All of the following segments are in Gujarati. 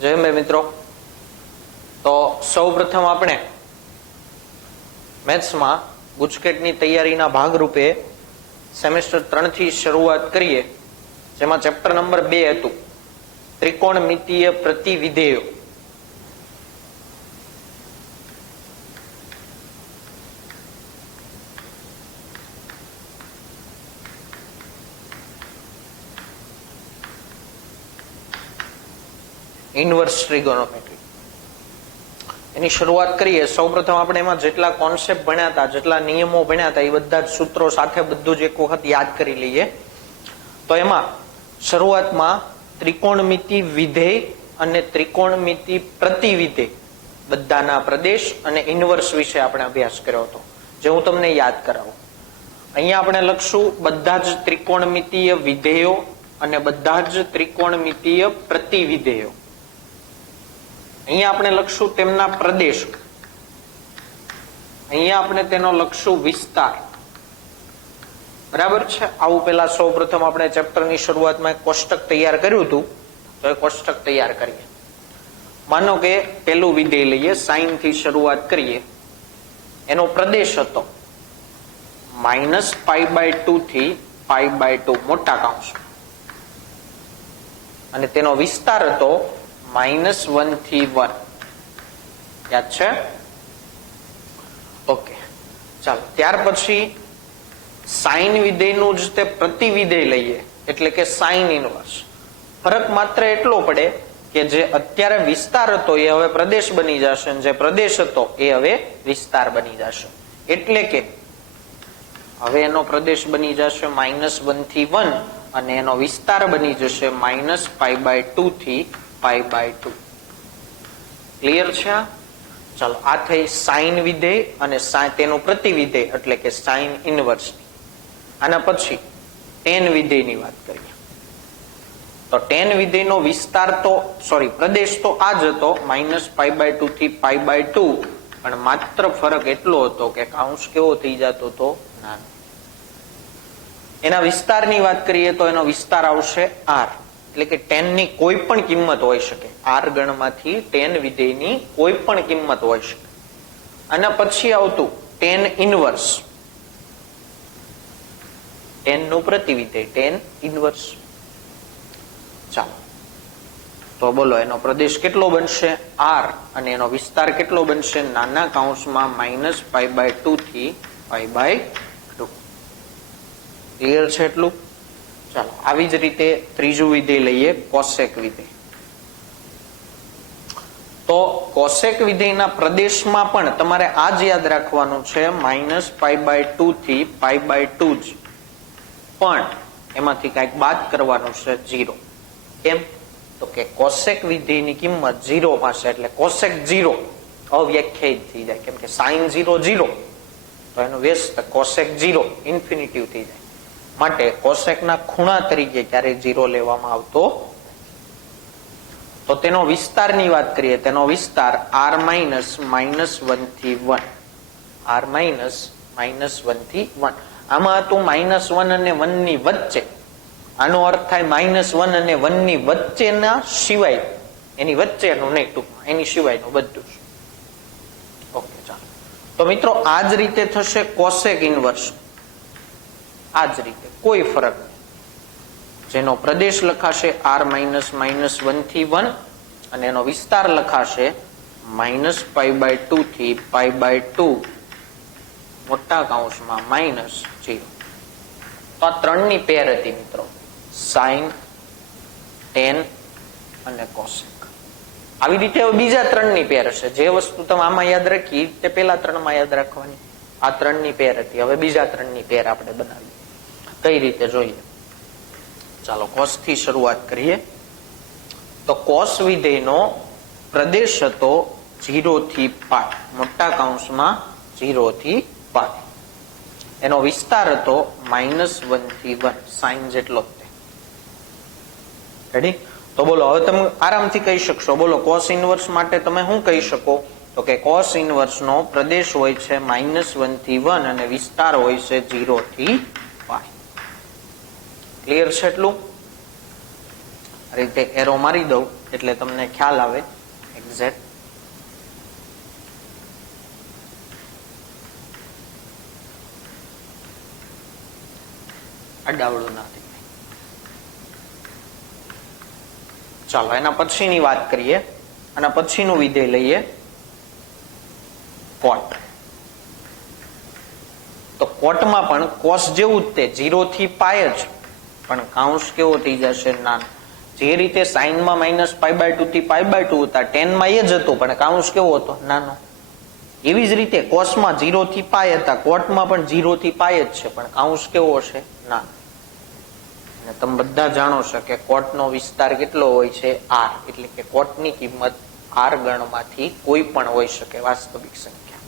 जय मे मित्रों। तो सौ प्रथम आपणे मैथ्स में गुजकेटनी तैयारीना भागरूपे सेमेस्टर 3 थी शुरुआत करीए, जेमां चेप्टर नंबर 2 हतुं त्रिकोणमितीय प्रतिविधेयो। इनवर्स ट्रिगोनोमेट्री एनी शुरुआत करिए। सौप्रथम आपणे एमां जेटला कॉन्सेप्ट भण्या हता, जेटला नियमो भण्या हता, ए बधा सूत्रों साथे बधुं ज एक वखत याद करी लईए। तो एमां शुरुआतमां त्रिकोणमिति विधेय अने त्रिकोणमिति प्रतिविधेय बधाना प्रदेश अने इनवर्स विषे आपणे अभ्यास कर्यो हतो, जे हुं तमने याद करावुं। अहींया आपणे लखशुं बधा ज त्रिकोणमितीय विधेयो अने बधा ज त्रिकोणमितीय प्रतिविधेयो। अहींया आपणे लखशुं तेमना प्रदेश, अहींया आपणे तेनो लखशुं विस्तार। बराबर छे। आवुं पेला सौप्रथम आपणे चेप्टरनी शुरुआतमां एक कोष्टक तैयार कर्युं हतुं, तो ए कोष्टक तैयार करीए। मानो के पेલું विधेय लईए, साइन थी शुरुआत करीए। एनो प्रदेश हतो -π/2 थी π/2 मोटा काउंस, अने तेनो विस्तार हतो -1 થી 1। याद छे? ओके, चलो त्यार पछी साइन विधेयनुं ज ते प्रतिविधेय लईए, एटले के साइन इनवर्स। फरक मात्र एटलो पड़े के जे अत्यारे विस्तार हतो ए हवे प्रदेश बनी जशे, जे प्रदेश हतो ए हवे विस्तार बनी जशे। एटले के हवे एनो प्रदेश बनी जशे -1 થી 1 अने एनो विस्तार बनी जशे -π/2 थी π/2। क्लियर छे? चलो आ थई साइन विधेय अने तेनुं प्रतिविधेय एटले के साइन इनवर्स। आना पछी टेन विधेयनी वात करीए। तो टेन विधेयनो विस्तार तो प्रदेश तो आ ज हतो -π/2 थी π/2, पण मात्र फरक एटलो हतो के काउंस केवो थई जतो तो नानो। एना विस्तारनी वात करीए तो एनो विस्तार आवशे r, એટલે કે 10 ની કોઈ પણ કિંમત હોઈ શકે। r ગણમાંથી 10 વિધેયની કોઈ પણ કિંમત હોઈ શકે। આના પછી આવતું 10 ઇનવર્સ, 10 નું પ્રતિવિધેય 10 ઇનવર્સ। ચાલો તો બોલો એનો પ્રદેશ કેટલો બનશે r અને એનો વિસ્તાર કેટલો બનશે નાના કૌંસમાં -π/2 થી π/2। ક્લિયર છે એટલું? ચાલો આવી જ રીતે ત્રીજું વિધેય લઈએ, કોસેક વિધેય। તો કોસેક વિધેયના પ્રદેશમાં પણ તમારે આ જ યાદ રાખવાનું છે, -π/2 થી π/2 જ, પણ એમાંથી કંઈક બાદ કરવાનું છે 0। કેમ? તો કે કોસેક વિધેયની કિંમત 0 પાસે, એટલે કોસેક 0 અવ્યાખ્યાયિત થઈ જાય। કેમ કે સાઇન 0 0, તો એનું વ્યસ્ત કોસેક 0 ઇન્ફિનિટિવ થઈ જાય। માટે કોસેકના ખૂણા તરીકે ક્યારે 0 લેવામાં આવતો। તો તેનો વિસ્તારની વાત કરીએ, તેનો વિસ્તાર r -1 થી 1, r -1 થી 1। આમાં હતું -1 અને 1 ની વચ્ચે, આનો અર્થ થાય -1 અને 1 ની વચ્ચેના સિવાય, એની વચ્ચેનું નહીં, ટૂંકમાં એની સિવાયનું બધું જ। ઓકે, ચાલો તો મિત્રો આ જ રીતે થશે કોસેક ઇનવર્સ, આ જ રીતે કોઈ ફરક નહીં। જેનો પ્રદેશ લખાશે r -1 થી 1 અને એનો વિસ્તાર લખાશે -π/2 થી π/2 મોટા કૌંસમાં -0। તો આ ત્રણની પેર હતી મિત્રો, સાઇન, ટેન અને કોસેક। આવી રીતે હવે બીજા ત્રણની પેર હશે। જે વસ્તુ તમે આમાં યાદ રાખી તે પેલા ત્રણમાં યાદ રાખવાની। આ ત્રણની પેર હતી, હવે બીજા ત્રણની પેર આપણે બનાવીએ। કઈ રીતે જોઈએ? ચાલો કોસ થી શરૂઆત કરીએ। તો કોસ વિધેયનો પ્રદેશ હતો 0 થી π, મોટા કૌંસમાં 0 થી π। એનો વિસ્તાર હતો -1 થી 1, સાઇન જેટલો જ। રેડી? તો બોલો હવે તમે આરામથી કહી શકશો। બોલો કોસ ઇનવર્સ માટે તમે શું કહી શકો? તો કે કોસ ઇનવર્સ નો પ્રદેશ હોય છે -1 થી 1 અને વિસ્તાર હોય છે 0 થી π। ક્લિયર છે એટલું? આ રીતે એરો મારી દઉં એટલે તમને ખ્યાલ આવે એક્ઝેક્ટ. અડાવડું નથી. ચાલો એના પછીની વાત કરીએ. અને પછીનું વિધેય લઈએ કોટ. તો કોટમાં પણ કોસ જેવું જ તે 0 થી પાય જ, પણ કાઉન્સ કેવો થઈ જશે? નાનો. જે રીતે સાઈનમાં -π/2 થી π/2 હતા, ટેનમાં એ જ હતું, પણ કાઉન્સ કેવો હતો? નાનો. એવી જ રીતે કોસમાં 0 થી પાય હતા, કોટમાં પણ 0 થી પાય જ છે, પણ કાઉન્સ કેવો હશે? નાનો. અને તમે બધા જાણો છો કે કોટનો વિસ્તાર કેટલો હોય છે? r. એટલે કે કોટની કિંમત r ગણમાંથી કોઈ પણ હોઈ શકે, વાસ્તવિક સંખ્યા.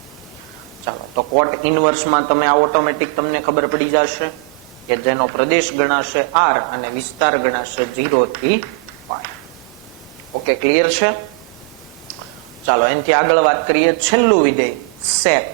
ચાલો, તો કોટ ઇનવર્સમાં તમે આ ઓટોમેટિક તમને ખબર પડી જશે કે જેનો પ્રદેશ ગણાશે r અને વિસ્તાર ગણાશે 0 થી π. ઓકે, ક્લિયર છે? ચાલો એનાથી આગળ વાત કરીએ. છેલ્લું વિધેય સેક.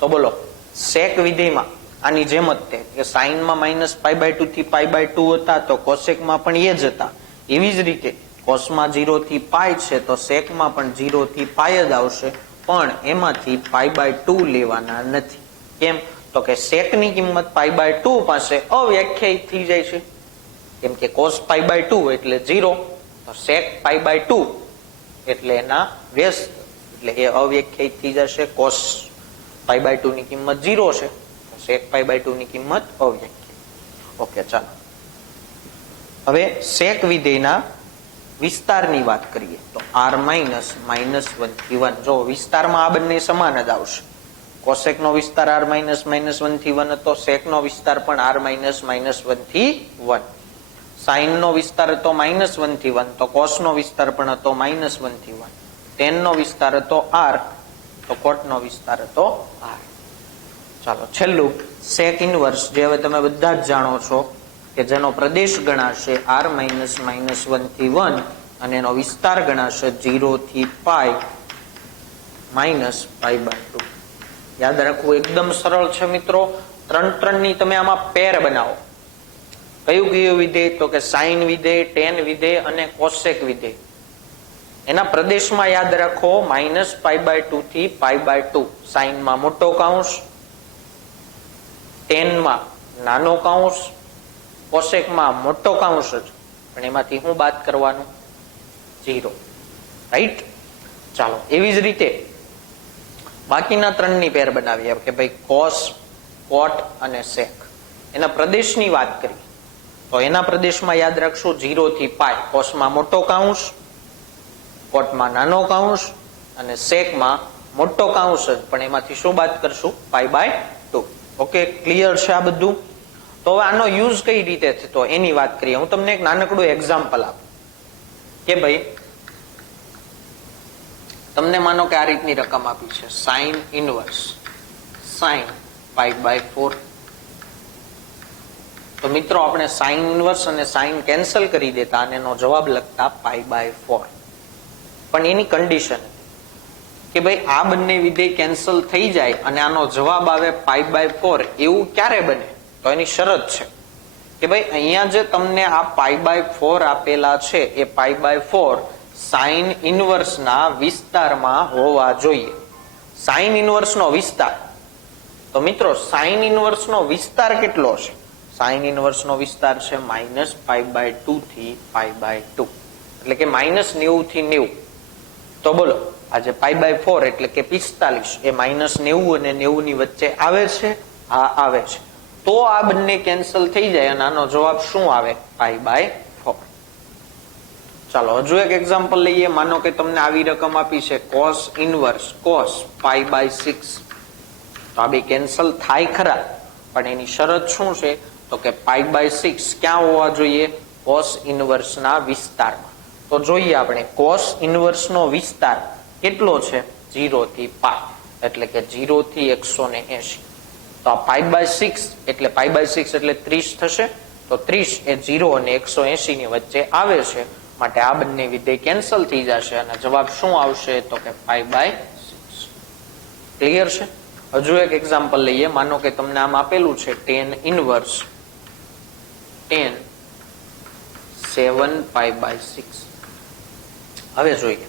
તો બોલો, સેક વિધેયમાં આની જેમ જ તે કે સાઈનમાં -π/2 થી π/2 હતા, તો કોસેકમાં પણ એ જ હતા. એવી જ રીતે કોસમાં 0 થી π છે, તો સેકમાં પણ 0 થી π જ આવશે, પણ એમાંથી π/2 લેવાના નથી. કેમ? તો કે સેકની કિંમત π/2 પાસે અવ્યાખ્યાયિત થઈ જાય છે. કેમ કે cos π/2 એટલે 0, તો sec π/2 એટલે એના વ્યસ્ત, એટલે એ અવ્યાખ્યાયિત થઈ જશે. cos π/2 ની કિંમત 0 છે, તો sec π/2 ની કિંમત અવ્યાખ્યાયિત. ઓકે, ચાલો હવે sec વિધેયના વિસ્તારની વાત કરીએ. તો r - -1 થી 1. જો વિસ્તારમાં આ બંને સમાન જ આવશે. કોસેક નો વિસ્તાર r - -1 થી 1 હતો, સેક નો વિસ્તાર પણ r - -1 થી 1. સાઈન નો વિસ્તાર હતો -1 થી 1, તો કોસ નો વિસ્તાર પણ હતો -1 થી 1. ટેન નો વિસ્તાર હતો r, તો કોટ નો વિસ્તાર હતો r. ચાલો છેલ્લું સેક ઇનવર્સ, જે હવે તમે બધા જ જાણો છો કે જેનો પ્રદેશ ગણાશે r - -1 થી 1 અને એનો વિસ્તાર ગણાશે 0 થી π -π/2. યાદ રાખવું એકદમ સરળ છે મિત્રો. 3 ની તમે આમાં પેર બનાવો. કયું કયું વિધેય? તો કે સાઈન વિધેય, ટેન વિધેય અને કોસેક વિધેય. એના પ્રદેશમાં યાદ રાખો -π/2 થી π/2. સાઈનમાં મોટો કાઉન્સ, ટેનમાં નાનો કાઉન્સ, કોસેકમાં મોટો કાઉન્સ જ, પણ એમાંથી શું બાદ કરવાનું? 0. રાઈટ? ચાલો એવી જ રીતે બાકીના 3 ની પેર બનાવીએ કે ભાઈ કોસ, કોટ અને સેક. એના પ્રદેશની વાત કરી તો એના પ્રદેશમાં યાદ રાખશું 0 થી π. કોસમાં મોટો કાઉન્સ, કોટમાં નાનો કાઉન્સ અને સેકમાં મોટો કાઉન્સ જ, પણ એમાંથી શું બાદ કરશું? π/2. ઓકે, ક્લિયર છે આ બધું? તો હવે આનો યુઝ કઈ રીતે થતો એની વાત કરીએ. હું તમને એક નાનકડું એક્ઝામ્પલ આપું કે ભાઈ તમને માનો કે આ રીતની રકમ આપી છે, સાઈન ઇનવર્સ સાઈન π/4. તો મિત્રો આપણે સાઈન ઇનવર્સ અને સાઈન કેન્સલ કરી દેતા અને એનો જવાબ લખતા π/4. પણ એની કન્ડિશન કે ભાઈ આ બંને વિધેય કેન્સલ થઈ જાય અને આનો જવાબ આવે π/4. એવું ક્યારે બને? તો એની શરત છે કે ભાઈ અહીંયા જે તમને આ π/4 આપેલા છે એ π/4 સાઈન ઇનવર્સ ના વિસ્તારમાં હોવા જોઈએ. સાઈન ઇનવર્સ નો વિસ્તાર, તો મિત્રો સાઈન ઇનવર્સ નો વિસ્તાર કેટલો છે? સાઈન ઇનવર્સ નો વિસ્તાર છે -π/2 થી π/2, એટલે કે -90 થી 90. તો બોલો આજે π/4 એટલે કે 45 એ -90 અને 90 ની વચ્ચે આવે છે? હા, આવે છે. તો આ બંને કેન્સલ થઈ જાય અને આનો જવાબ શું આવે? π/4. ચાલો હજુ એક એક્ઝામ્પલ લઈએ. માનો કે તમને આવી રકમ આપી છે cos ઇનવર્સ cos π/6. તો આ બે કેન્સલ થાય ખરા, પણ એની શરત શું છે? તો કે π/6 ક્યાં હોવા જોઈએ? cos ઇનવર્સ ના વિસ્તારમાં. તો જોઈએ આપણે cos ઇનવર્સ નો વિસ્તાર કેટલો છે? 0 થી π, એટલે કે 0 થી 180. તો આ π/6 એટલે π/6 એટલે 30 થશે. તો 30 એ 0 અને 180 ની વચ્ચે આવે છે, માટે આ બંને વિધેય કેન્સલ થઈ જશે અને જવાબ શું આવશે? તો કે π/6. ક્લિયર છે? હજુ એક એક્ઝામ્પલ લઈએ. માનો કે તમને આમ આપેલું છે tan ઇનવર્સ tan 7π/6. હવે જોઈએ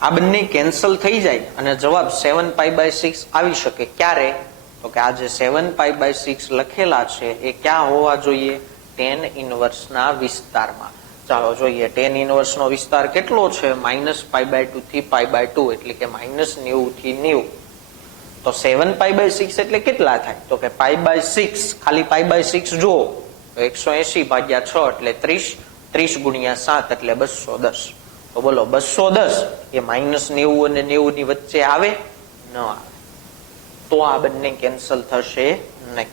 આ બંને કેન્સલ થઈ જાય અને જવાબ 7π/6 આવી શકે. ક્યારે? તો કે આ જે 7π/6 લખેલા છે એ ક્યાં હોવા જોઈએ? tan ઇનવર્સ ના વિસ્તારમાં. ચાલો જોઈએ tan ઇનવર્સ નો વિસ્તાર કેટલો છે? -π/2 થી π/2 એટલે કે -90 થી 90. તો 7π/6 એટલે કેટલા થાય? તો કે π/6 ખાલી π/6 જુઓ તો 180/6 એટલે 30, 30 ગુણ્યા 7 એટલે 210. તો બોલો 210 એ -90 અને 90 ની વચ્ચે આવે? ન આવે. તો આ બંને કેન્સલ થશે નહીં.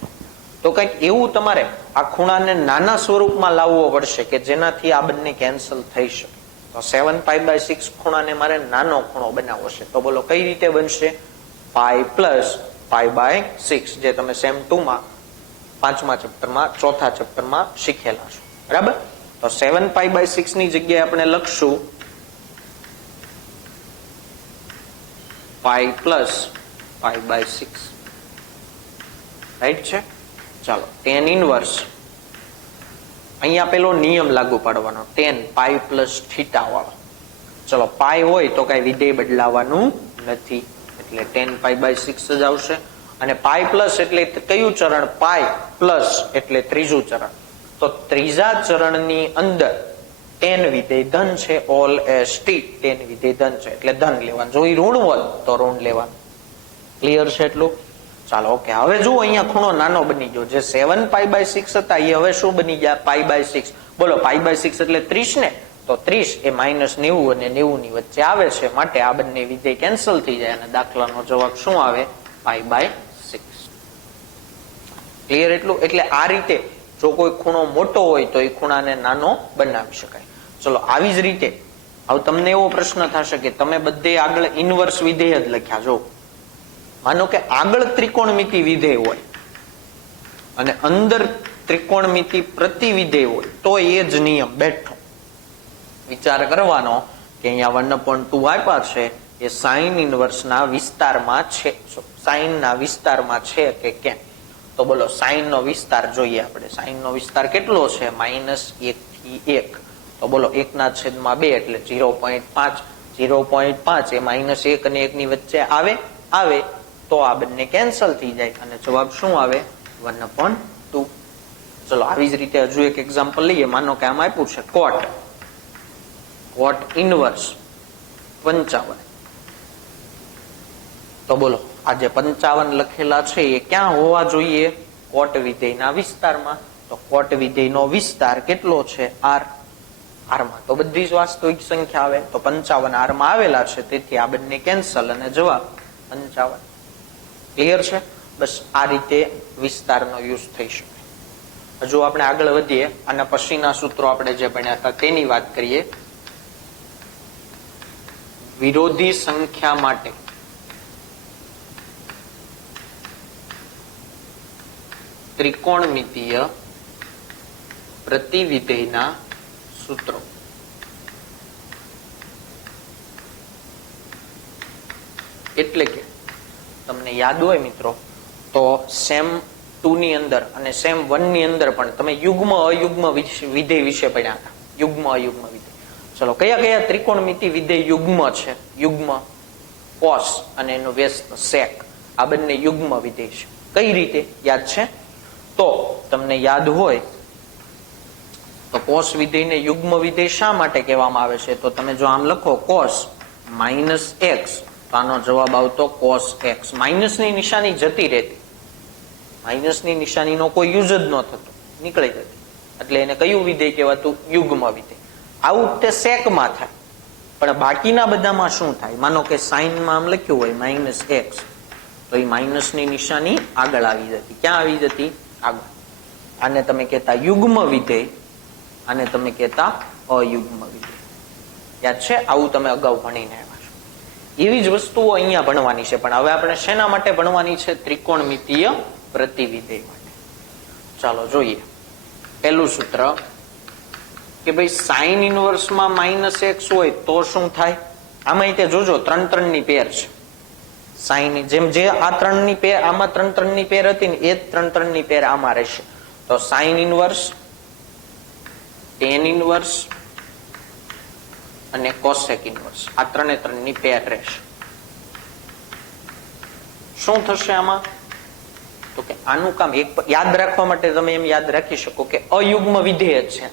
તો કંઈક એવું તમારે આ ખૂણાને નાના સ્વરૂપમાં લાવવો પડશે કે જેનાથી આ બંને કેન્સલ થઈ શકે. તો 7π/6 ખૂણાને મારે નાનો ખૂણો બનાવવો છે. તો બોલો કઈ રીતે બનશે? π + π/6 જે તમે સેમ 2 માં 5મા ચેપ્ટરમાં 4થા ચેપ્ટરમાં શીખેલા છો. બરાબર? તો 7π/6 ની જગ્યાએ આપણે લખશું π + π/6. રાઈટ છે? ચાલો tan ઇનવર્સ અહીંયા પેલો નિયમ લાગુ પાડવાનો tan π + θ વાળો. ચલો પાઈ હોય તો કઈ વિધેય બદલાવાનું નથી એટલે tan π/6 જ આવશે. અને પાઈ પ્લસ એટલે કયું ચરણ? પાઈ પ્લસ એટલે ત્રીજું ચરણ. તો ત્રીજા ચરણની અંદર tan વિધેય ધન છે. ઓલ એસ ટી tan વિધેય ધન છે એટલે ધન લેવાનું. જો ઋણ હોત તો ઋણ લેવાનું. ક્લિયર છે એટલું? ચાલો ઓકે. હવે જુઓ અહીંયા ખૂણો નાનો બની ગયો. જે 7π/6 હતા એ હવે શું બની ગયા? π/6. બોલો π/6 એટલે 30 ને? તો 30 એ -90 અને 90 ની વચ્ચે આવે છે. માટે આ બંને વિધેય કેન્સલ થઈ જાય અને દાખલાનો જવાબ શું આવે? π/6. ક્લિયર એટલું? એટલે આ રીતે જો કોઈ ખૂણો મોટો હોય તો એ ખૂણાને નાનો બનાવી શકાય. ચલો આવી જ રીતે હવે તમને એવો પ્રશ્ન થશે કે તમે બધે આગળ ઇનવર્સ વિધેય જ લખ્યા. જો માનો કે આગળ ત્રિકોણમિતિ વિધેય હોય અને અંદર ત્રિકોણમિતિ પ્રતિવિધેય હોય તો એ જ નિયમ બેઠો. વિચાર કરવાનો કે અહીંયા 1/2 આપ્યા છે એ સાઇન ઇનવર્સ ના વિસ્તારમાં છે. સાઇન ના વિસ્તારમાં છે કે કેમ? તો બોલો સાઇન નો વિસ્તાર જોઈએ આપણે. સાઇન નો વિસ્તાર કેટલો છે? -1 થી 1. તો બોલો 1/2 એટલે 0.5. 0.5 એ -1 અને 1 ની વચ્ચે આવે? આવે. તો આ બંને કેન્સલ થઈ જાય અને જવાબ શું આવે? 1/2. ચલો આવી જ રીતે હજુ એક એક્ઝામ્પલ લઈએ. માનો કે આમ આપ્યું છે cot ઇનવર્સ 55. તો બોલો આ જે 55 લખેલા છે એ ક્યાં હોવા જોઈએ? કોટ વિધેયના વિસ્તારમાં. તો કોટ વિધેયનો વિસ્તાર કેટલો છે? r. r માં તો બધી જ વાસ્તવિક સંખ્યા આવે. તો 55 r માં આવેલા છે તેથી આ બંને કેન્સલ અને જવાબ 55. ક્લિયર છે? બસ આ રીતે વિસ્તારનો યુઝ થઈ શકે. હજુ આપણે આગળ વધીએ. આના પછીના સૂત્રો આપણે જે ભણ્યા હતા તેની વાત કરીએ. વિરોધી સંખ્યા માટે ત્રિકોણમિતીય પ્રતિવિધેયના સૂત્રો. એટલે કે તમને યાદ હોય મિત્રો તો સેમ 2 ની અંદર અને સેમ 1 ની અંદર પણ તમે યુગ્મ અયુગ્મ વિધેય વિશે ભણ્યા હતા. યુગ્મ અયુગ્મ વિધેય. ચલો કયા કયા ત્રિકોણમિતિ વિધેય યુગ્મ છે? યુગ્મ કોસ અને એનો વ્યસ્ત સેક. આ બંને યુગ્મ વિધેય છે. કઈ રીતે યાદ છે? તો તમને યાદ હોય તો કોસ વિધેયને યુગ્મ વિધેય શા માટે કહેવામાં આવે છે? તો તમે જો આમ લખો કોસ -x તો આનો જવાબ આવતો cos x. માઇનસની નિશાની જતી રહેતી. માઇનસની નિશાનીનો કોઈ યુઝ જ ન થતો, નીકળી જતી. એટલે એને કયું વિધેય કહેવાતું? યુગ્મ વિધેય. આવું તે સેકમાં થાય. પણ બાકીના બધામાં શું થાય? માનો કે સાઈનમાં આમ લખ્યું હોય -x તો એ માઇનસની નિશાની આગળ આવી જતી. ક્યાં આવી જતી? આગળ. આને તમે કહેતા યુગ્મ વિધેય, આને તમે કહેતા અયુગ્મ વિધેય. યાદ છે? આવું તમે અગાઉ ભણીને આવ્યા છો. એવી જ વસ્તુઓ અહીંયા ભણવાની છે. પણ હવે આપણે શેના માટે ભણવાની છે? ત્રિકોણમિતીય પ્રતિવિધેય માટે. ચાલો જોઈએ. પહેલું સૂત્ર કે ભાઈ સાઇન ઇનવર્સમાં -x હોય તો શું થાય? આમાં તે જોજો 3-3 ની પેર છે. સાઇન જેમ જે આ 3 ની પેર આમાં 3-3 ની પેર હતી ને એ જ 3-3 ની પેર આમાં રહેશે. તો સાઇન ઇનવર્સ ટેન ઇનવર્સ અને કોસેક ઇનવર્સ, આ ત્રણે ત્રણની પેર રહેશે. શું થશે આમાં? તો કે આનું કામ એક યાદ રાખવા માટે તમે એમ યાદ રાખી શકો કે અયુગ્મ વિધેય છે.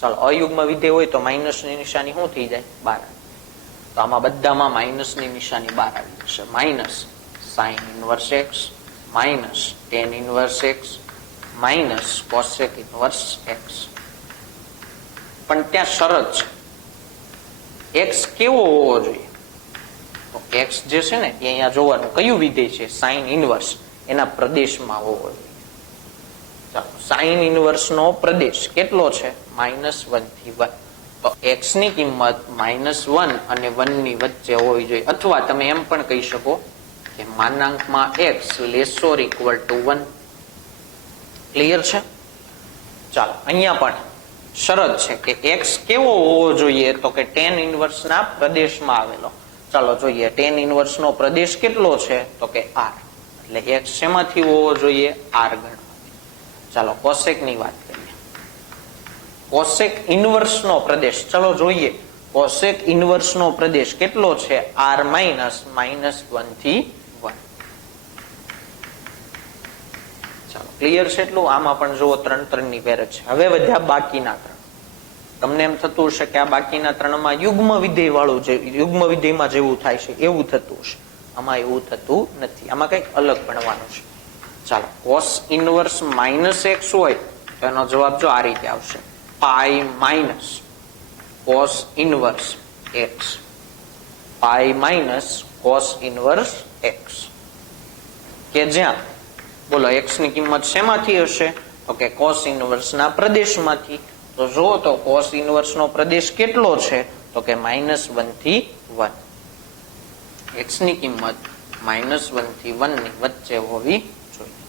ચાલો, અયુગ્મ વિધેય હોય તો માઇનસ ની નિશાની શું થઈ જાય? 12. તો આમાં બધામાં માઇનસ ની નિશાની 12 આવી જશે. Minus sine inverse x minus tan inverse x minus cosec inverse x. પણ ત્યાં શરત છે, એક્સ કેવો હોવો જોઈએ? તો એક્સ જે છે ને એ અહીંયા જોવાનું કયું વિધેય છે? સાઇન ઇનવર્સ, એના પ્રદેશમાં હોવો જોઈએ. ચાલો, સાઇન ઇનવર્સ નો પ્રદેશ કેટલો છે? -1 થી 1. તો એક્સ ની કિંમત -1 અને 1 ની વચ્ચે હોવી જોઈએ. અથવા તમે એમ પણ કહી શકો કે માનાંકમાં x less or equal to 1. Clear છે? ચાલો, અહીંયા પણ શરત છે કે એક્સ કેવો હોવો જોઈએ? તો કે ટેન ઇનવર્સ ના પ્રદેશમાં આવેલો. ચાલો જોઈએ, ટેન ઇનવર્સ નો પ્રદેશ કેટલો છે? તો કે r. એટલે એક્સ શેમાંથી હોવો જોઈએ? r ગણમાંથી. ચાલો, કોસેક ની વાત કરીએ. કોસેક ઇનવર્સ નો પ્રદેશ, ચલો જોઈએ, કોસેક ઇનવર્સ નો પ્રદેશ કેટલો છે? r -1 થી 1. ચાલો, ક્લિયર છે એટલું? આમાં પણ જુઓ, ત્રણ ત્રણ ની પેર છે. હવે વધ્યા બાકીના ત્રણ. તમને એમ થતું હશે કે આ બાકીના ત્રણમાં યુગ્મ વિધેય વાળું, યુગ્મ વિધેયમાં જેવું થાય છે એવું થતું હશે. આમાં એવું થતું નથી, આમાં કંઈક અલગ ભણવાનું છે. ચાલો, કોસ ઇનવર્સ -x હોય તો એનો જવાબ જો આ રીતે આવશે, pi minus cos inverse x, pi minus cos inverse x. કે જ્યાં બોલો x ની કિંમત શેમાંથી હશે? તો કે કોસ ઇનવર્સ ના પ્રદેશમાંથી. તો જો તો કોસ ઇનવર્સ નો પ્રદેશ કેટલો છે? તો કે -1 થી 1. x ની કિંમત -1 થી 1 ની વચ્ચે હોવી જોઈએ.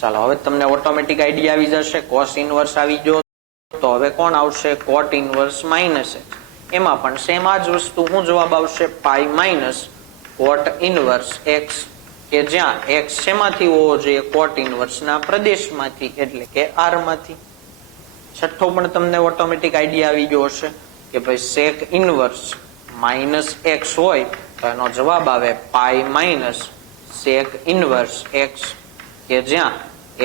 ચાલો, હવે તમને ઓટોમેટિક આઈડિયા આવી જશે. કોસ ઇનવર્સ આવી ગયો તો હવે કોણ આવશે? કોટ ઇનવર્સ -x. એમાં પણ સેમ આ જ વસ્તુ. શું જવાબ આવશે? પાઈ માઇનસ કોટ ઇનવર્સ x. કે જ્યાં x શેમાંથી હોવો જોઈએ? કોટ ઇનવર્સ ના પ્રદેશમાંથી, એટલે કે r માંથી. છઠ્ઠો પણ તમને ઓટોમેટિક આઈડિયા આવી ગયો હશે કે ભાઈ સેક ઇનવર્સ -x હોય તો એનો જવાબ આવે પાઈ માઇનસ સેક ઇનવર્સ x. કે જ્યાં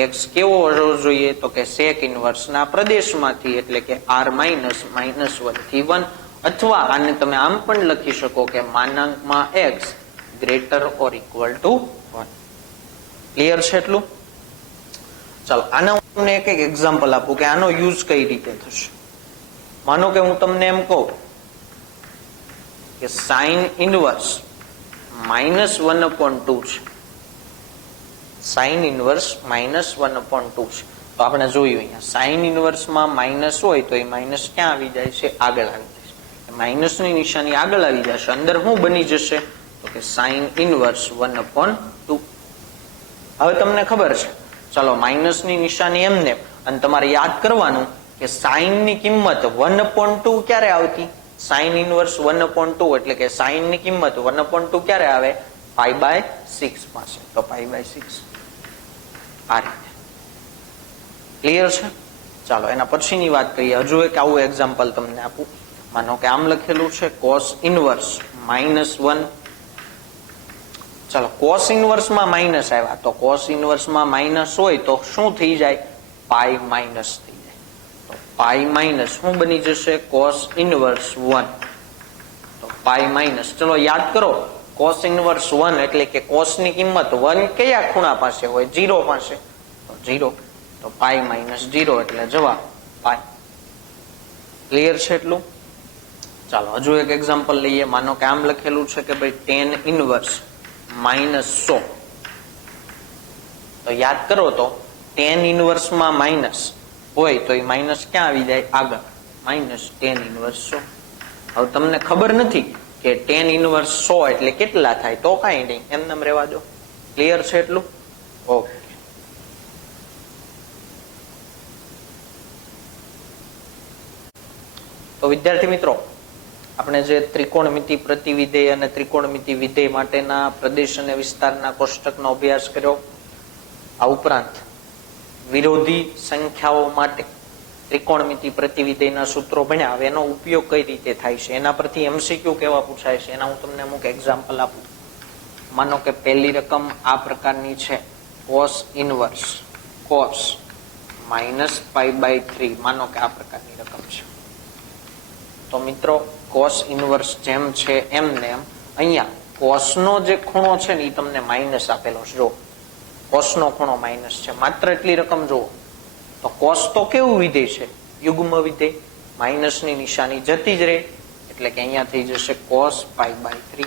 x કેવો હોવો જોઈએ? તો કે સેક ઇનવર્સ ના પ્રદેશમાંથી, એટલે કે r -1 થી 1. અથવા આને તમે આમ પણ લખી શકો કે માનાંકમાં x greater or equal to 1. Clear છે એટલું? ચાલો, આના હું તમને એક એક્ઝામ્પલ આપું કે આનો યુઝ કઈ રીતે થશે. માનો કે હું તમને એમ કહું કે સાઇન ઇનવર્સ -1/2 છે. સાઇન ઇનવર્સ -1/2 છે. તો આપણે જોયું અહીંયા સાઇન ઇનવર્સમાં માઇનસ હોય તો એ માઇનસ ક્યાં આવી જાય છે? આગળ આવી જાય છે. માઇનસ ની નિશાની આગળ આવી જશે. અંદર શું બની જશે? તો કે સાઇન ઇનવર્સ 1/2. હવે તમને ખબર છે, ચલો માઇનસ ની નિશાની એમને, અને તમારે યાદ કરવાનું કે સાઇન ની કિંમત 1/2 ક્યારે આવતી? સાઇન ઇનવર્સ 1/2 એટલે કે સાઇન ની કિંમત 1/2 ક્યારે આવે? π/6 પાસે. તો π/6 આ રીતે. ક્લિયર છે? ચાલો, એના પછીની વાત કરીએ. હજુ એક આવું એક્ઝામ્પલ તમને આપું. માનો કે આમ લખેલું છે કોસ ઇનવર્સ -1. ચાલો, કોસ ઇનવર્સ માં માઇનસ આવ્યા તો કોસ ઇનવર્સ માં માઇનસ હોય તો શું થઈ જાય? પાઈ માઇનસ થઈ જાય. તો પાઈ માઇનસ શું બની જશે? Cos inverse 1. તો પાઈ માઇનસ, ચલો યાદ કરો, કોસ ઇનવર્સ 1 એટલે કે કોસ ની કિંમત 1 કયા ખૂણા પાસે હોય? 0 પાસે. તો 0. તો પાઈ -0 એટલે જવાબ પાઈ. ક્લિયર છે એટલું? ચાલો, હજુ એક એક્ઝામ્પલ લઈએ. માનો કે આમ લખેલું છે કે ભાઈ ટેન ઇનવર્સ -100. તો યાદ કરો તો ટેન ઇનવર્સ માં માઇનસ હોય તો એ માઇનસ ક્યાં આવી જાય? આગળ. -10 ઇનવર્સ 100. હવે તમને ખબર નથી કે ટેન ઇનવર્સ 100 એટલે કેટલા થાય? તો કઈ નહીં, એમને રહેવા દો. ક્લિયર છે એટલું? ઓકે. તો વિદ્યાર્થી મિત્રો, આપણે જે ત્રિકોણમિતિ પ્રતિવિધેય અને ત્રિકોણમિતિ વિધેય માટેના પ્રદેશ અને વિસ્તારના કોષ્ટકનો અભ્યાસ કર્યો. આ ઉપરાંત વિરોધી સંખ્યાઓ માટે ત્રિકોણમિતિ પ્રતિવિધેયના સૂત્રો ભણ્યા. હવે એનો ઉપયોગ કઈ રીતે થાય છે એના પરથી MCQ કેવા પૂછાય છે એના હું તમને અમુક એક્ઝામ્પલ આપું. માનો કે પહેલી રકમ આ પ્રકારની છે, cos ઇનવર્સ cos -π/3. માનો કે આ પ્રકારની રકમ છે. તો મિત્રો cos ઇનવર્સ જેમ છે એમને એમ અહીંયા cos નો જે ખૂણો છે ને એ તમને માઇનસ આપેલો છે. જો cos નો ખૂણો માઇનસ છે, માત્ર એટલી રકમ જુઓ તો cos તો કેવું વિધેય છે, યુગ્મ વિધેય, માઇનસ ની નિશાની જતી જ રહે એટલે કે અહીંયા થઈ જશે cos π/3.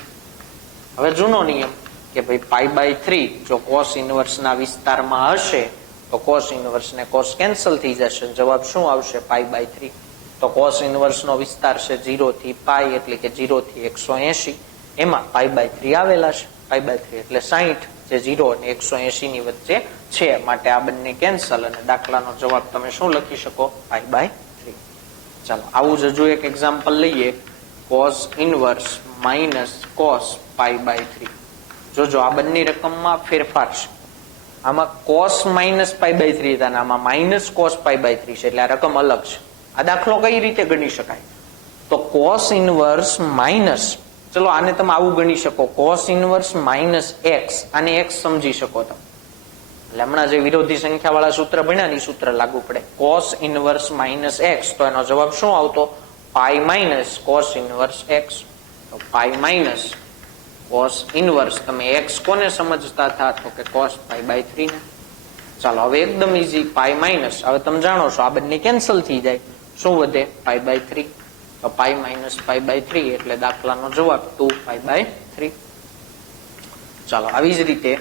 હવે જૂનો નિયમ કે ભાઈ π/3 જો cos ઇનવર્સ ના વિસ્તારમાં હશે તો cos ઇનવર્સ ને cos કેન્સલ થઈ જશે. જવાબ શું આવશે? π/3. તો cos ઇનવર્સ નો વિસ્તાર છે 0 થી π એટલે કે 0 થી 180. એમાં π/3 આવેલા છે. π/3 એટલે 60 જે 0 અને 180 ની વચ્ચે છે, માટે આ બંને કેન્સલ અને દાખલાનો જવાબ તમે શું લખી શકો? π/3. ચાલો આવું જ હજુ એક એક્ઝામ્પલ લઈએ, cos ઇનવર્સ માઇનસ cos π/3. જોજો આ બંને રકમમાં ફેરફાર છે. આમાં cos -π/3 હતા અને આમાં માઇનસ cos π/3 છે એટલે આ રકમ અલગ છે. આ દાખલો કઈ રીતે ગણી શકાય? તો cos ઇનવર્સ માઇનસ, ચલો આને તમે આવું ગણી શકો, cos ઇનવર્સ માઇનસ x, આને x સમજી શકો તમે. એટલે હમણાં જે વિરોધી સંખ્યા વાળા સૂત્ર ભણ્યા ને સૂત્ર લાગુ પડે. cos ઇનવર્સ માઇનસ x, તો એનો જવાબ શું આવતો? Pi minus cos inverse x. તો પાઈ માઇનસ cos ઇનવર્સ, તમે x કોને સમજતા હતા? તો કે cos π/3 ને. ચાલો હવે એકદમ ઈઝી, પાઈ માઇનસ, હવે તમે જાણો છો આ બંને કેન્સલ થઈ જાય, શું વધે? π/3. તો પાઈ માઇનસ π/3 એટલે દાખલાનો જવાબ 2π/3. ચાલો આવી જ રીતે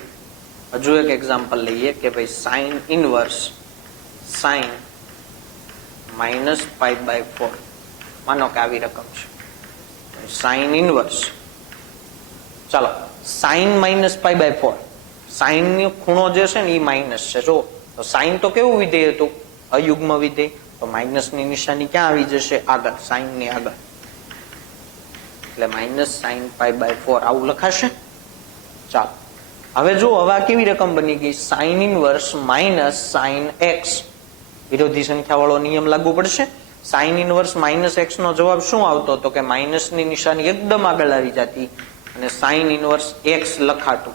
હજુ એક એક્ઝામ્પલ લઈએ કે ભાઈ સાઇન ઇનવર્સ સાઇન -π/4. માનો કે આવી રકમ છે સાઇન ઇનવર્સ, ચાલો સાઇન -π/4, સાઇન નો ખૂણો જે છે ને એ માઇનસ છે. જો તો સાઇન તો કેવું વિધેય હતું? અયુગ્મ વિધેય. તો માઇનસ ની નિશાની ક્યાં આવી જશે? આગળ, સાઇન ની આગળ, એટલે -sin π/4 આવું લખાશે. ચાલો હવે જો હવે આ કેવી રકમ બની ગઈ? Sine inverse minus sine x. વિરોધી સંખ્યા વાળો નિયમ લાગુ પડશે. સાઇન ઇનવર્સ -x નો જવાબ શું આવતો? તો કે માઇનસ ની નિશાની એકદમ આગળ આવી જતી અને સાઇન ઇનવર્સ x લખાતું.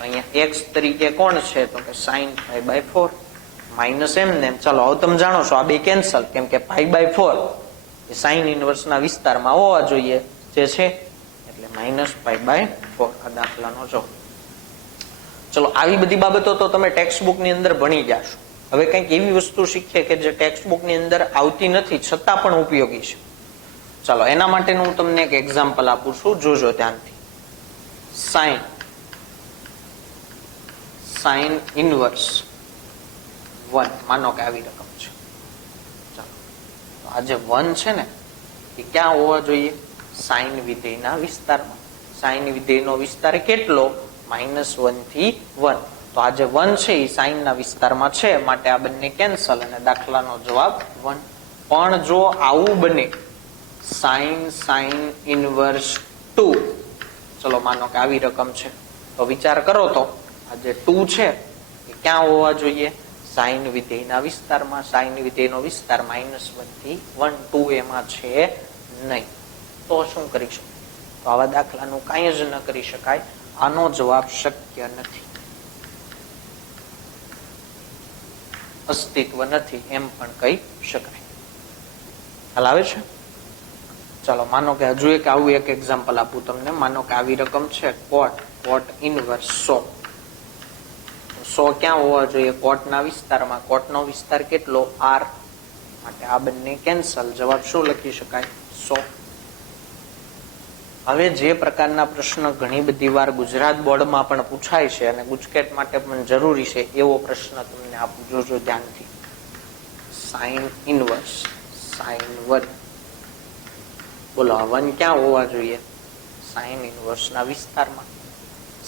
અહીંયા x તરીકે કોણ છે? તો કે સાઇન π/4 માઇનસ એમને. ચાલો હવે તમે જાણો છો આ બે કેન્સલ, કેમ કે π/4 એ સાઇન ઇનવર્સ ના વિસ્તારમાં હોવા જોઈએ જે છે, એટલે -π/4 આ દાખલાનો જવાબ. ચલો આવી બધી બાબતો તો તમે ટેક્સ્ટ બુક ની અંદર ભણી જશો. હવે કંઈક એવી વસ્તુ શીખીએ કે જે ટેક્સ્ટ બુક ની અંદર આવતી નથી છતાં પણ ઉપયોગી છે. ચાલો એના માટેનું હું તમને એક એક્ઝામ્પલ આપું છું, જોજો ધ્યાનથી. સાઇન ઇનવર્સ 1, માનો કે આવી રકમ છે. ચાલો તો આ જે 1 છે ને એ ક્યાં હોવા જોઈએ? સાઇન વિધેયના વિસ્તારમાં. સાઇન વિધેયનો વિસ્તાર કેટલો? -1 થી 1. તો આ જે 1 છે એ સાઇન ના વિસ્તારમાં છે, માટે આ બંને કેન્સલ અને દાખલાનો જવાબ 1. પણ જો આવું બને સાઇન ઇનવર્સ 2, ચલો માનો કે આવી રકમ છે, તો વિચાર કરો તો આ જે 2 છે એ ક્યાં હોવા જોઈએ? સાઇન વિધેયના વિસ્તારમાં. સાઇન વિધેયનો વિસ્તાર -1 થી 1, 2 એમાં છે નહીં. તો શું કરી શકાય? તો આવા દાખલાનું કાંઈ જ ન કરી શકાય. આનો જવાબ શક્ય નથી, અસ્તિત્વ નથી એમ પણ કહી શકાય. ખ્યાલ આવે છે? ચાલો માનો કે હજુ એક આવું એક એક્ઝામ્પલ આપું તમને. માનો કે આવી રકમ છે કોટ ઇનવર્સ 100. 100 ક્યાં હોવા જોઈએ? કોટના વિસ્તારમાં. કોટનો વિસ્તાર કેટલો? r, માટે આ બંને કેન્સલ. જવાબ શું લખી શકાય? 100. હવે જે પ્રકારના પ્રશ્ન ઘણી બધી વાર ગુજરાત બોર્ડમાં પણ પૂછાય છે અને ગુજકેટ માટે પણ જરૂરી છે એવો પ્રશ્ન તમને આપું, જોજો ધ્યાનથી. સાઇન ઇનવર્સ સાઇન 1, બોલો 1 ક્યાં હોવા જોઈએ? સાઇન ઇનવર્સ ના વિસ્તારમાં.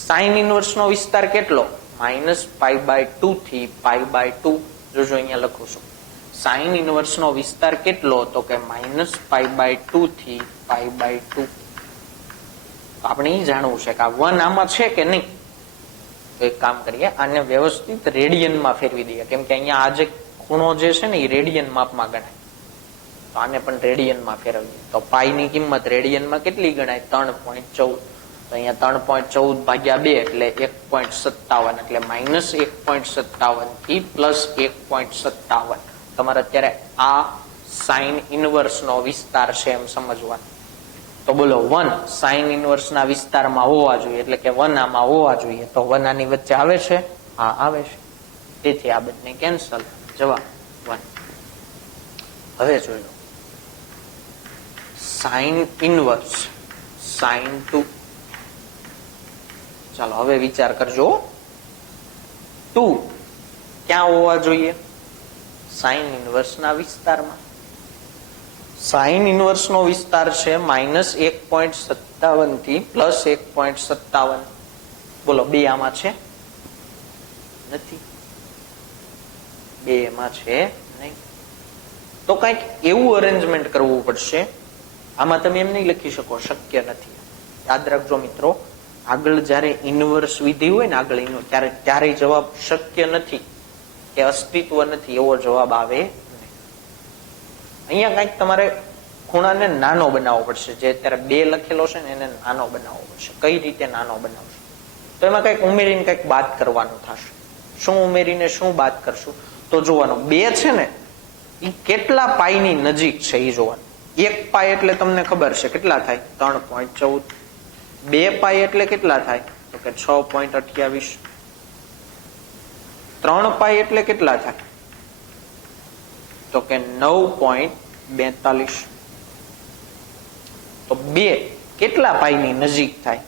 સાઇન ઇનવર્સ નો વિસ્તાર કેટલો? -π/2 થી π/2. જોજો અહીંયા લખું છું. સાઇન ઇનવર્સ નો વિસ્તાર કેટલો? તો કે -π/2 થી π/2. આપણે એ જાણવું છે કે આ 1 આમાં છે કે નહીં. તો એક કામ કરીએ, આને વ્યવસ્થિત રેડિયનમાં ફેરવી દઈએ, કેમ કે અહીંયા આ જે ખૂણો જે છે ને એ રેડિયન માપમાં ગણાય. તો આને પણ રેડિયનમાં ફેરવીએ તો પાઈની કિંમત રેડિયનમાં કેટલી ગણાય? 3.14. તો અહીંયા 3.14 ભાગ્યા 2 એટલે 1.57 એટલે -1.57 થી +1.57. તમારે અત્યારે આ સાઇન ઇનવર્સ નો વિસ્તાર છે એમ સમજવા. તો બોલો 1 સાઇન ઇનવર્સ ના વિસ્તારમાં હોવા જોઈએ એટલે કે 1 આમાં હોવા જોઈએ. તો 1 આની વચ્ચે આવે છે? હા આવે છે. તેથી આ બંને કેન્સલ. જવાબ 1. હવે જોઈ લો સાઇન ઇનવર્સ સાઇન 2. ચાલો હવે વિચાર કરજો. 2 ક્યાં હોવા જોઈએ? સાઇન ઇનવર્સ ના વિસ્તારમાં. સાઇન ઇનવર્સ નો વિસ્તાર છે -1.57 થી +1.57. બોલો 2 આમાં છે? નથી. 2 એમાં છે નહીં. તો કઈક એવું અરેન્જમેન્ટ કરવું પડશે. આમાં તમે એમ નહીં લખી શકો શક્ય નથી. યાદ રાખજો મિત્રો, આગળ જયારે ઇનવર્સ વિધિ હોય ને આગળ ત્યારે જવાબ શક્ય નથી કે અસ્તિત્વ નથી એવો જવાબ આવે નહીં. અહીંયા કઈક તમારે ખૂણાને નાનો બનાવવો પડશે. જે અત્યારે 2 લખેલો છે ને એને નાનો બનાવવો પડશે. કઈ રીતે નાનો બનાવશો? તો એમાં કઈક ઉમેરીને કઈક બાદ કરવાનું થશે. શું ઉમેરીને શું બાદ કરશું? તો જોવાનું 2 છે ને એ કેટલા પાઈની નજીક છે એ જોવાનું. 1 પાઈ એટલે તમને ખબર છે કેટલા થાય? 3.14. 2 પાઈ એટલે કેટલા થાય? તો કે 6.28. 3 પાઈ એટલે કેટલા થાય? તો કે 9.42. તો 2 કેટલા પાઈની નજીક થાય?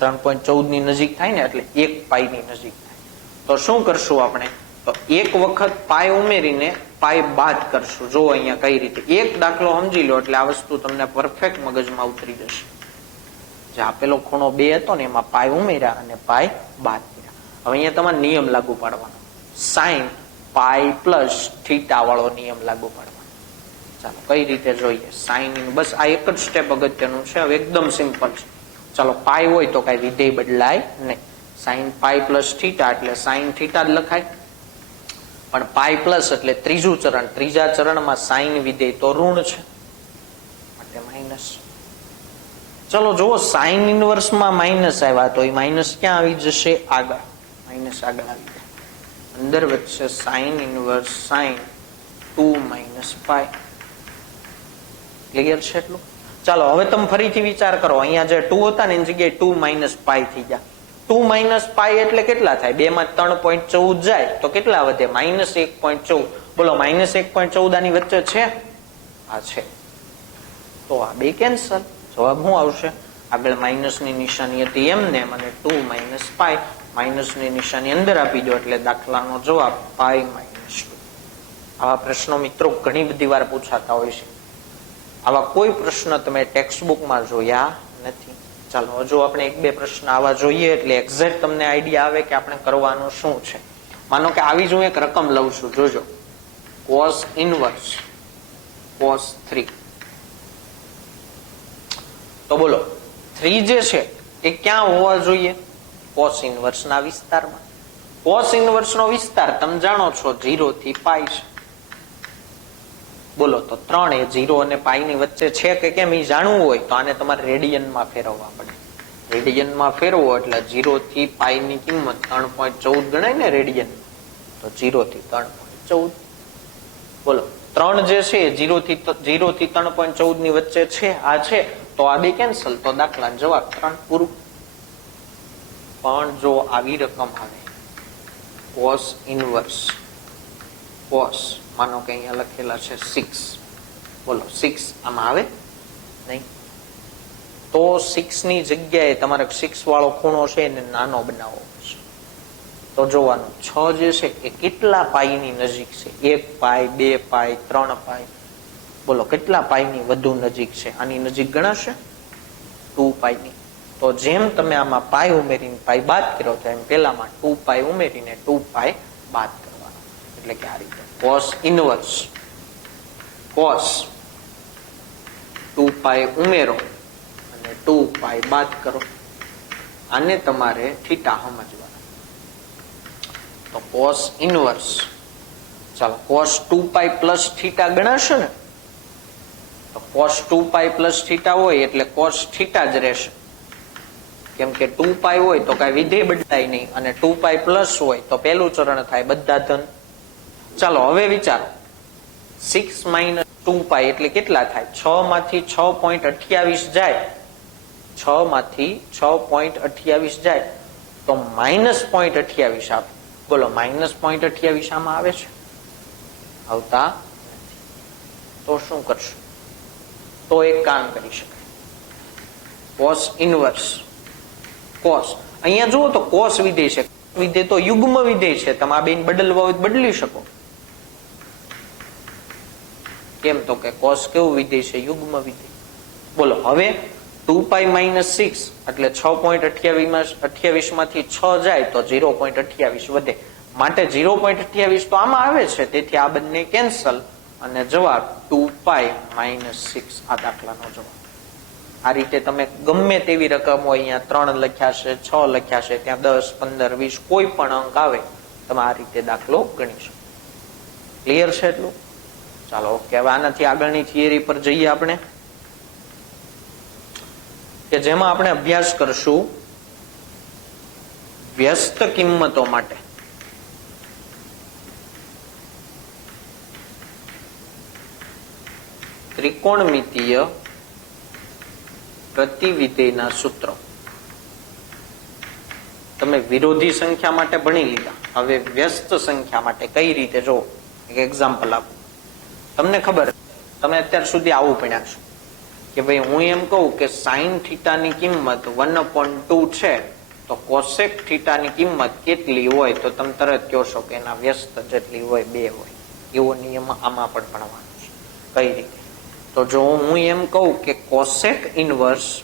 3.14 ની નજીક થાય ને એટલે 1 પાઈની નજીક થાય. તો શું કરશું આપણે? તો 1 વખત પાઈ ઉમેરીને પાઈ બાદ કરશું. જો અહીંયા કઈ રીતે એક દાખલો સમજી લો એટલે આ વસ્તુ તમને પરફેક્ટ મગજમાં ઉતરી જશે. જે આપેલો ખૂણો 2 હતો ને એમાં પાઈ ઉમેર્યા અને પાઈ બાદ કર્યા. હવે અહીંયા તમારે નિયમ લાગુ પાડવાનો. સાઇન પાઈ પ્લસ થીટા વાળો નિયમ લાગુ પાડવાનો. ચાલો કઈ રીતે જોઈએ? સાઇન બસ આ એક જ સ્ટેપ અગત્યનું છે. હવે એકદમ સિમ્પલ છે. ચાલો પાઈ હોય તો કઈ વિધેય બદલાય નહીં. સાઇન પાઈ પ્લસ થીટા એટલે સાઇન થીટા જ લખાય. પણ પાઈ પ્લસ એટલે ત્રીજું ચરણ. ત્રીજા ચરણમાં સાઇન વિધેય તો ઋણ છે માટે માઇનસ. ચલો જુઓ સાઇન ઇનવર્સમાં માઇનસ આવ્યા તો એ માઇનસ ક્યાં આવી જશે? આગળ. માઇનસ આગળ આવી જાય. અંદર વચ્ચે સાઇન ઇનવર્સ સાઇન 2 - પાઈ. ક્લિયર છે એટલું? ચાલો હવે તમે ફરીથી વિચાર કરો. અહીંયા જે 2 હતા ને એની જગ્યાએ 2 - પાઈ થઈ ગયા. 2 - પાઈ એટલે કેટલા થાય? 2 માં 3.14 જાય તો કેટલા વધે? -1.14. બોલો -1.14 આની વચ્ચે છે? આ છે. તો આ 2 કેન્સલ. જવાબ શું આવશે? આગળ માઇનસની નિશાની હતી એમને મને 2 - પાઈ માઇનસની નિશાની અંદર આપી દો એટલે દાખલાનો જવાબ પાઈ -2. આવા પ્રશ્નો મિત્રો ઘણી બધી વાર પૂછાતા હોય છે. આવા કોઈ પ્રશ્ન તમે ટેક્સ્ટ બુકમાં જોયા નથી. ચાલો હજુ આપણે 1-2 પ્રશ્ન આવા જોઈએ એટલે એક્ઝેક્ટ તમને આઈડિયા આવે કે આપણે કરવાનું શું છે. માનો કે આવી જ હું એક રકમ લઉં છું. જોજો cos ઇનવર્સ cos 3. તો બોલો 3 જે છે એ ક્યાં હોવા જોઈએ? cos ઇનવર્સ ના વિસ્તારમાં. cos ઇનવર્સ નો વિસ્તાર તમે જાણો છો 0 થી પાઈ છે. બોલો તો 3 એ 0 અને પાઈ ની વચ્ચે છે કે કેમ એ જાણવું હોય તો આને તમારે રેડિયનમાં ફેરવવા પડે. રેડિયનમાં ફેરવો એટલે 0 થી પાઈ ની કિંમત 3.14 ગણાય ને રેડિયન. તો 0 થી 3.14. બોલો 3 જે છે 0 થી 3.14 ની વચ્ચે છે. આ છે તો આ 2 કેન્સલ. તો દાખલા જવાબ 3 પૂરું. પણ જો આવી રકમ આવે cos ઇનવર્સ cos માનો કે અહીંયા લખેલા છે 6. બોલો 6 આમાં આવે નહીં. તો 6 ની જગ્યાએ તમારે 6 વાળો ખૂણો છે એને નાનો બનાવવો પડશે. તો જોવાનું 6 જે છે એ કેટલા પાઈની નજીક છે? 1 પાઈ 2 પાઈ 3 પાઈ. બોલો કેટલા પાઈની વધુ નજીક છે? આની નજીક ગણાશે 2 પાઈની. તો જેમ તમે આમાં પાઈ ઉમેરીને પાઈ બાદ કર્યો તો એમ પેલામાં 2 પાઈ ઉમેરીને 2 પાઈ બાદ કરવાનો. એટલે કે આ રીતે cos ઇનવર્સ cos 2 પાઈ ઉમેરો અને 2 પાઈ બાદ કરો. આને તમારે થીટા સમજવાના. તો cos ઇનવર્સ ચાલો cos 2π પ્લસ થીટા ગણાશે ને, તો cos 2π પ્લસ થીટા હોય એટલે cos થીટા જ રહેશે, કેમ કે 2π હોય તો કઈ વિધેય બદલાય નહીં, અને 2π પ્લસ હોય તો પહેલું ચરણ થાય બધા ધન. ચાલો હવે વિચારો 6 માઇનસ 2π એટલે કેટલા થાય? 6 માંથી 6.28 જાય, 6 માંથી 6.28 જાય તો -0.28 આવે. બોલો -0.28 આમાં આવે છે? આવતા નથી. તો શું કરશું? તો એક કામ કરી શકાય, cos ઇનવર્સ cos. અહીંયા જુઓ તો cos વિધેય છે, વિધેય તો યુગ્મ વિધેય છે, તમે આ બેન બદલવા હોય બદલી શકો. કેમ? તો કે cos કેવું વિધેય છે? યુગ્મ વિધેય. બોલો હવે 2π - 6 એટલે 6.28 માંથી 6 જાય તો 0.28 વધે, માટે 0.28 તો આમાં આવે છે, તેથી આ બંને કેન્સલ અને જવાબ 2π - 6 આ દાખલાનો જવાબ. આ રીતે તમે ગમે તેવી રકમ હોય, અહીંયા 3 લખ્યા છે, 6 લખ્યા છે, ત્યાં 10, 15, 20 કોઈ પણ અંક આવે તમે આ રીતે દાખલો ગણી શકો. ક્લિયર છે એટલું? ચાલો ઓકે. હવે આનાથી આગળની થિયરી પર જઈએ આપણે, કે જેમાં આપણે અભ્યાસ કરશું વ્યસ્ત કિંમતો માટે ત્રિકોણમિતીય પ્રતિવિધેયના સૂત્રો. તમે વિરોધી સંખ્યા માટે ભણી લીધા, હવે વ્યસ્ત સંખ્યા માટે કઈ રીતે જો એક એક્ઝામ્પલ આપું. તમને ખબર, તમે અત્યાર સુધી આવું ભણ્યા છો કે ભાઈ હું એમ કહું કે sin થીટાની કિંમત 1/2 છે, તો cosec થીટાની કિંમત કેટલી હોય તો તમે તરત કહો છો કે એના વ્યસ્ત જેટલી હોય 2 હોય. એવો નિયમ આમાં પણ ભણવાનો છે. કઈ રીતે? તો જો હું એમ કહું કે cosec ઇનવર્સ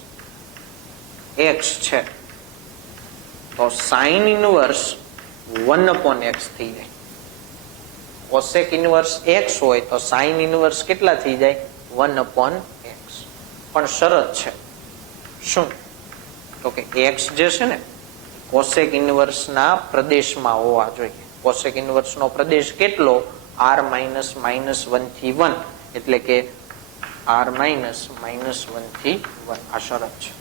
x છે, તો sin ઇનવર્સ 1/x થઈ જાય. cosec ઇનવર્સ x હોય તો sin ઇનવર્સ કેટલા થઈ જાય? 1/x. પણ શરત છે. શું? તો કે x જે છે ને cosec ઇનવર્સ ના પ્રદેશમાં હોવા જોઈએ. cosec ઇનવર્સ નો પ્રદેશ કેટલો? r - -1 થી 1, એટલે કે r - -1 થી 1 આ શરત છે.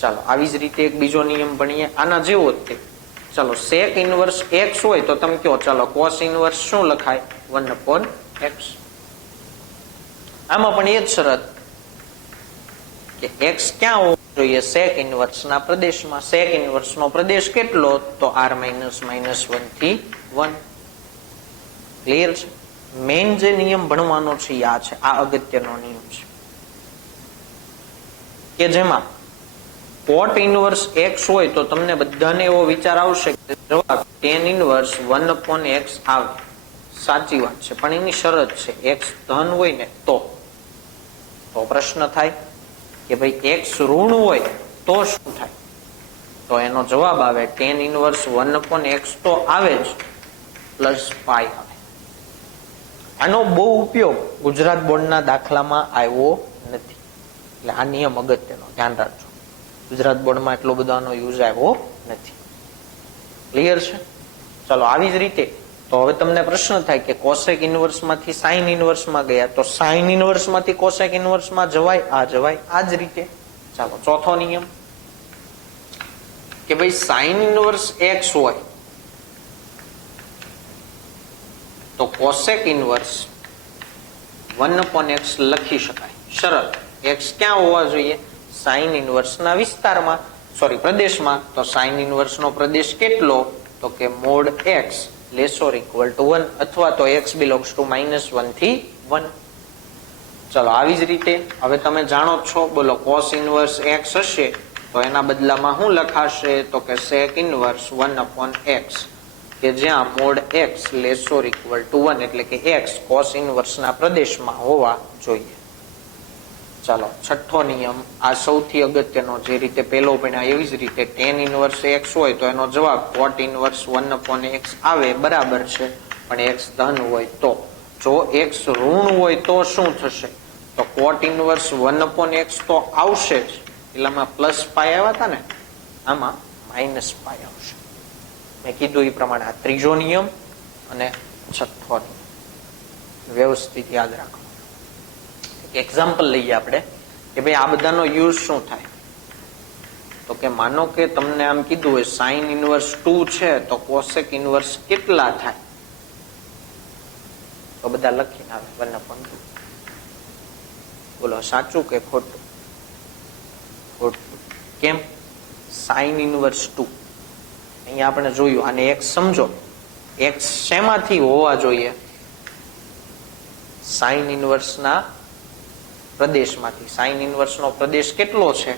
ચાલો આવી જ રીતે એક બીજો નિયમ ભણીએ આના જેવો જ તે. ચાલો sec ઇનવર્સ x હોય તો તમે કહો ચાલો cos ઇનવર્સ શું લખાય? 1/x. આમાં પણ એ જ શરત કે x ક્યાં હોવો જોઈએ? sec ઇનવર્સ ના પ્રદેશમાં. sec ઇનવર્સ નો પ્રદેશ કેટલો? તો r - -1 થી 1. ક્લિયર છે? મેઇન જે નિયમ ભણવાનો છે આ છે, આ અગત્યનો નિયમ છે, કે જેમાં cot ઇનવર્સ x હોય તો તમને બધાને એવો વિચાર આવશે કે જવાબ tan ઇનવર્સ 1/x આવે. સાચી વાત છે, પણ એની શરત છે x ધન હોય ને તો પ્રશ્ન થાય કે ભાઈ x ઋણ હોય તો શું થાય? તો એનો જવાબ આવે tan ઇનવર્સ 1/x તો આવે જ, પ્લસ પાઈ આવે. આનો બહુ ઉપયોગ ગુજરાત બોર્ડના દાખલામાં આવ્યો નથી, એટલે આ નિયમ અગત્યનો ધ્યાન રાખજો. ગુજરાત બોર્ડમાં એટલો બધો આનો યુઝ આવ્યો નથી. ક્લિયર છે? ચાલો આવી જ રીતે તો હવે તમને પ્રશ્ન થાય કે cosec ઇનવર્સ માંથી sin ઇનવર્સ માં ગયા, તો sin ઇનવર્સ માંથી cosec ઇનવર્સ માં જવાય? આ જવાય. આ જ રીતે ચાલો ચોથો નિયમ કે ભાઈ sin ઇનવર્સ x હોય તો cosec ઇનવર્સ 1/x લખી શકાય. શરત x ક્યાં હોવા જોઈએ? sin ઇનવર્સ ના વિસ્તારમાં, સોરી પ્રદેશમાં. તો sin ઇનવર્સ નો પ્રદેશ કેટલો? તો કે mod x < 1 અથવા તો x belongs to -1 થી 1. ચલો આવી જ રીતે હવે તમે જાણો છો, બોલો cos ઇનવર્સ x હશે તો એના બદલામાં શું લખાશે? તો કે sec ઇનવર્સ 1/x, કે જ્યાં mod x < 1 એટલે કે x cos ઇનવર્સ ના પ્રદેશમાં હોવા જોઈએ. ચાલો છઠ્ઠો નિયમ, આ સૌથી અગત્યનો, જે રીતે પેલો ભણ્યા એવી જ રીતે tan ઇનવર્સ x હોય તો એનો જવાબ cot ઇનવર્સ 1/x આવે, બરાબર છે. પણ x ધન હોય તો, જો x ઋણ હોય તો શું થશે? તો cot ઇનવર્સ 1/x તો આવશે જ, એટલામાં પ્લસ પાઈ આવ્યા હતા ને, આમાં માઇનસ પાઈ આવશે. મેં કીધું એ પ્રમાણે આ ત્રીજો નિયમ અને છઠ્ઠો વ્યવસ્થિત યાદ રાખો. એક્ઝામ્પલ લઈએ આપણે કે ભાઈ આ બધાનો યુઝ શું થાય. તો કે માનો કે તમને આમ કીધું હોય સાઇન ઇનવર્સ 2 છે તો કોસેક ઇનવર્સ કેટલા થાય, તો બધા લખીને આવે 1/2. બોલો સાચું કે ખોટું? ખોટું. કેમ? સાઇન ઇનવર્સ 2 અહીંયા આપણે જોયું, અને x સમજો, x શેમાંથી હોવા જોઈએ? સાઇન ઇનવર્સના પ્રદેશમાંથી. સાઇન ઇનવર્સનો પ્રદેશ કેટલો છે?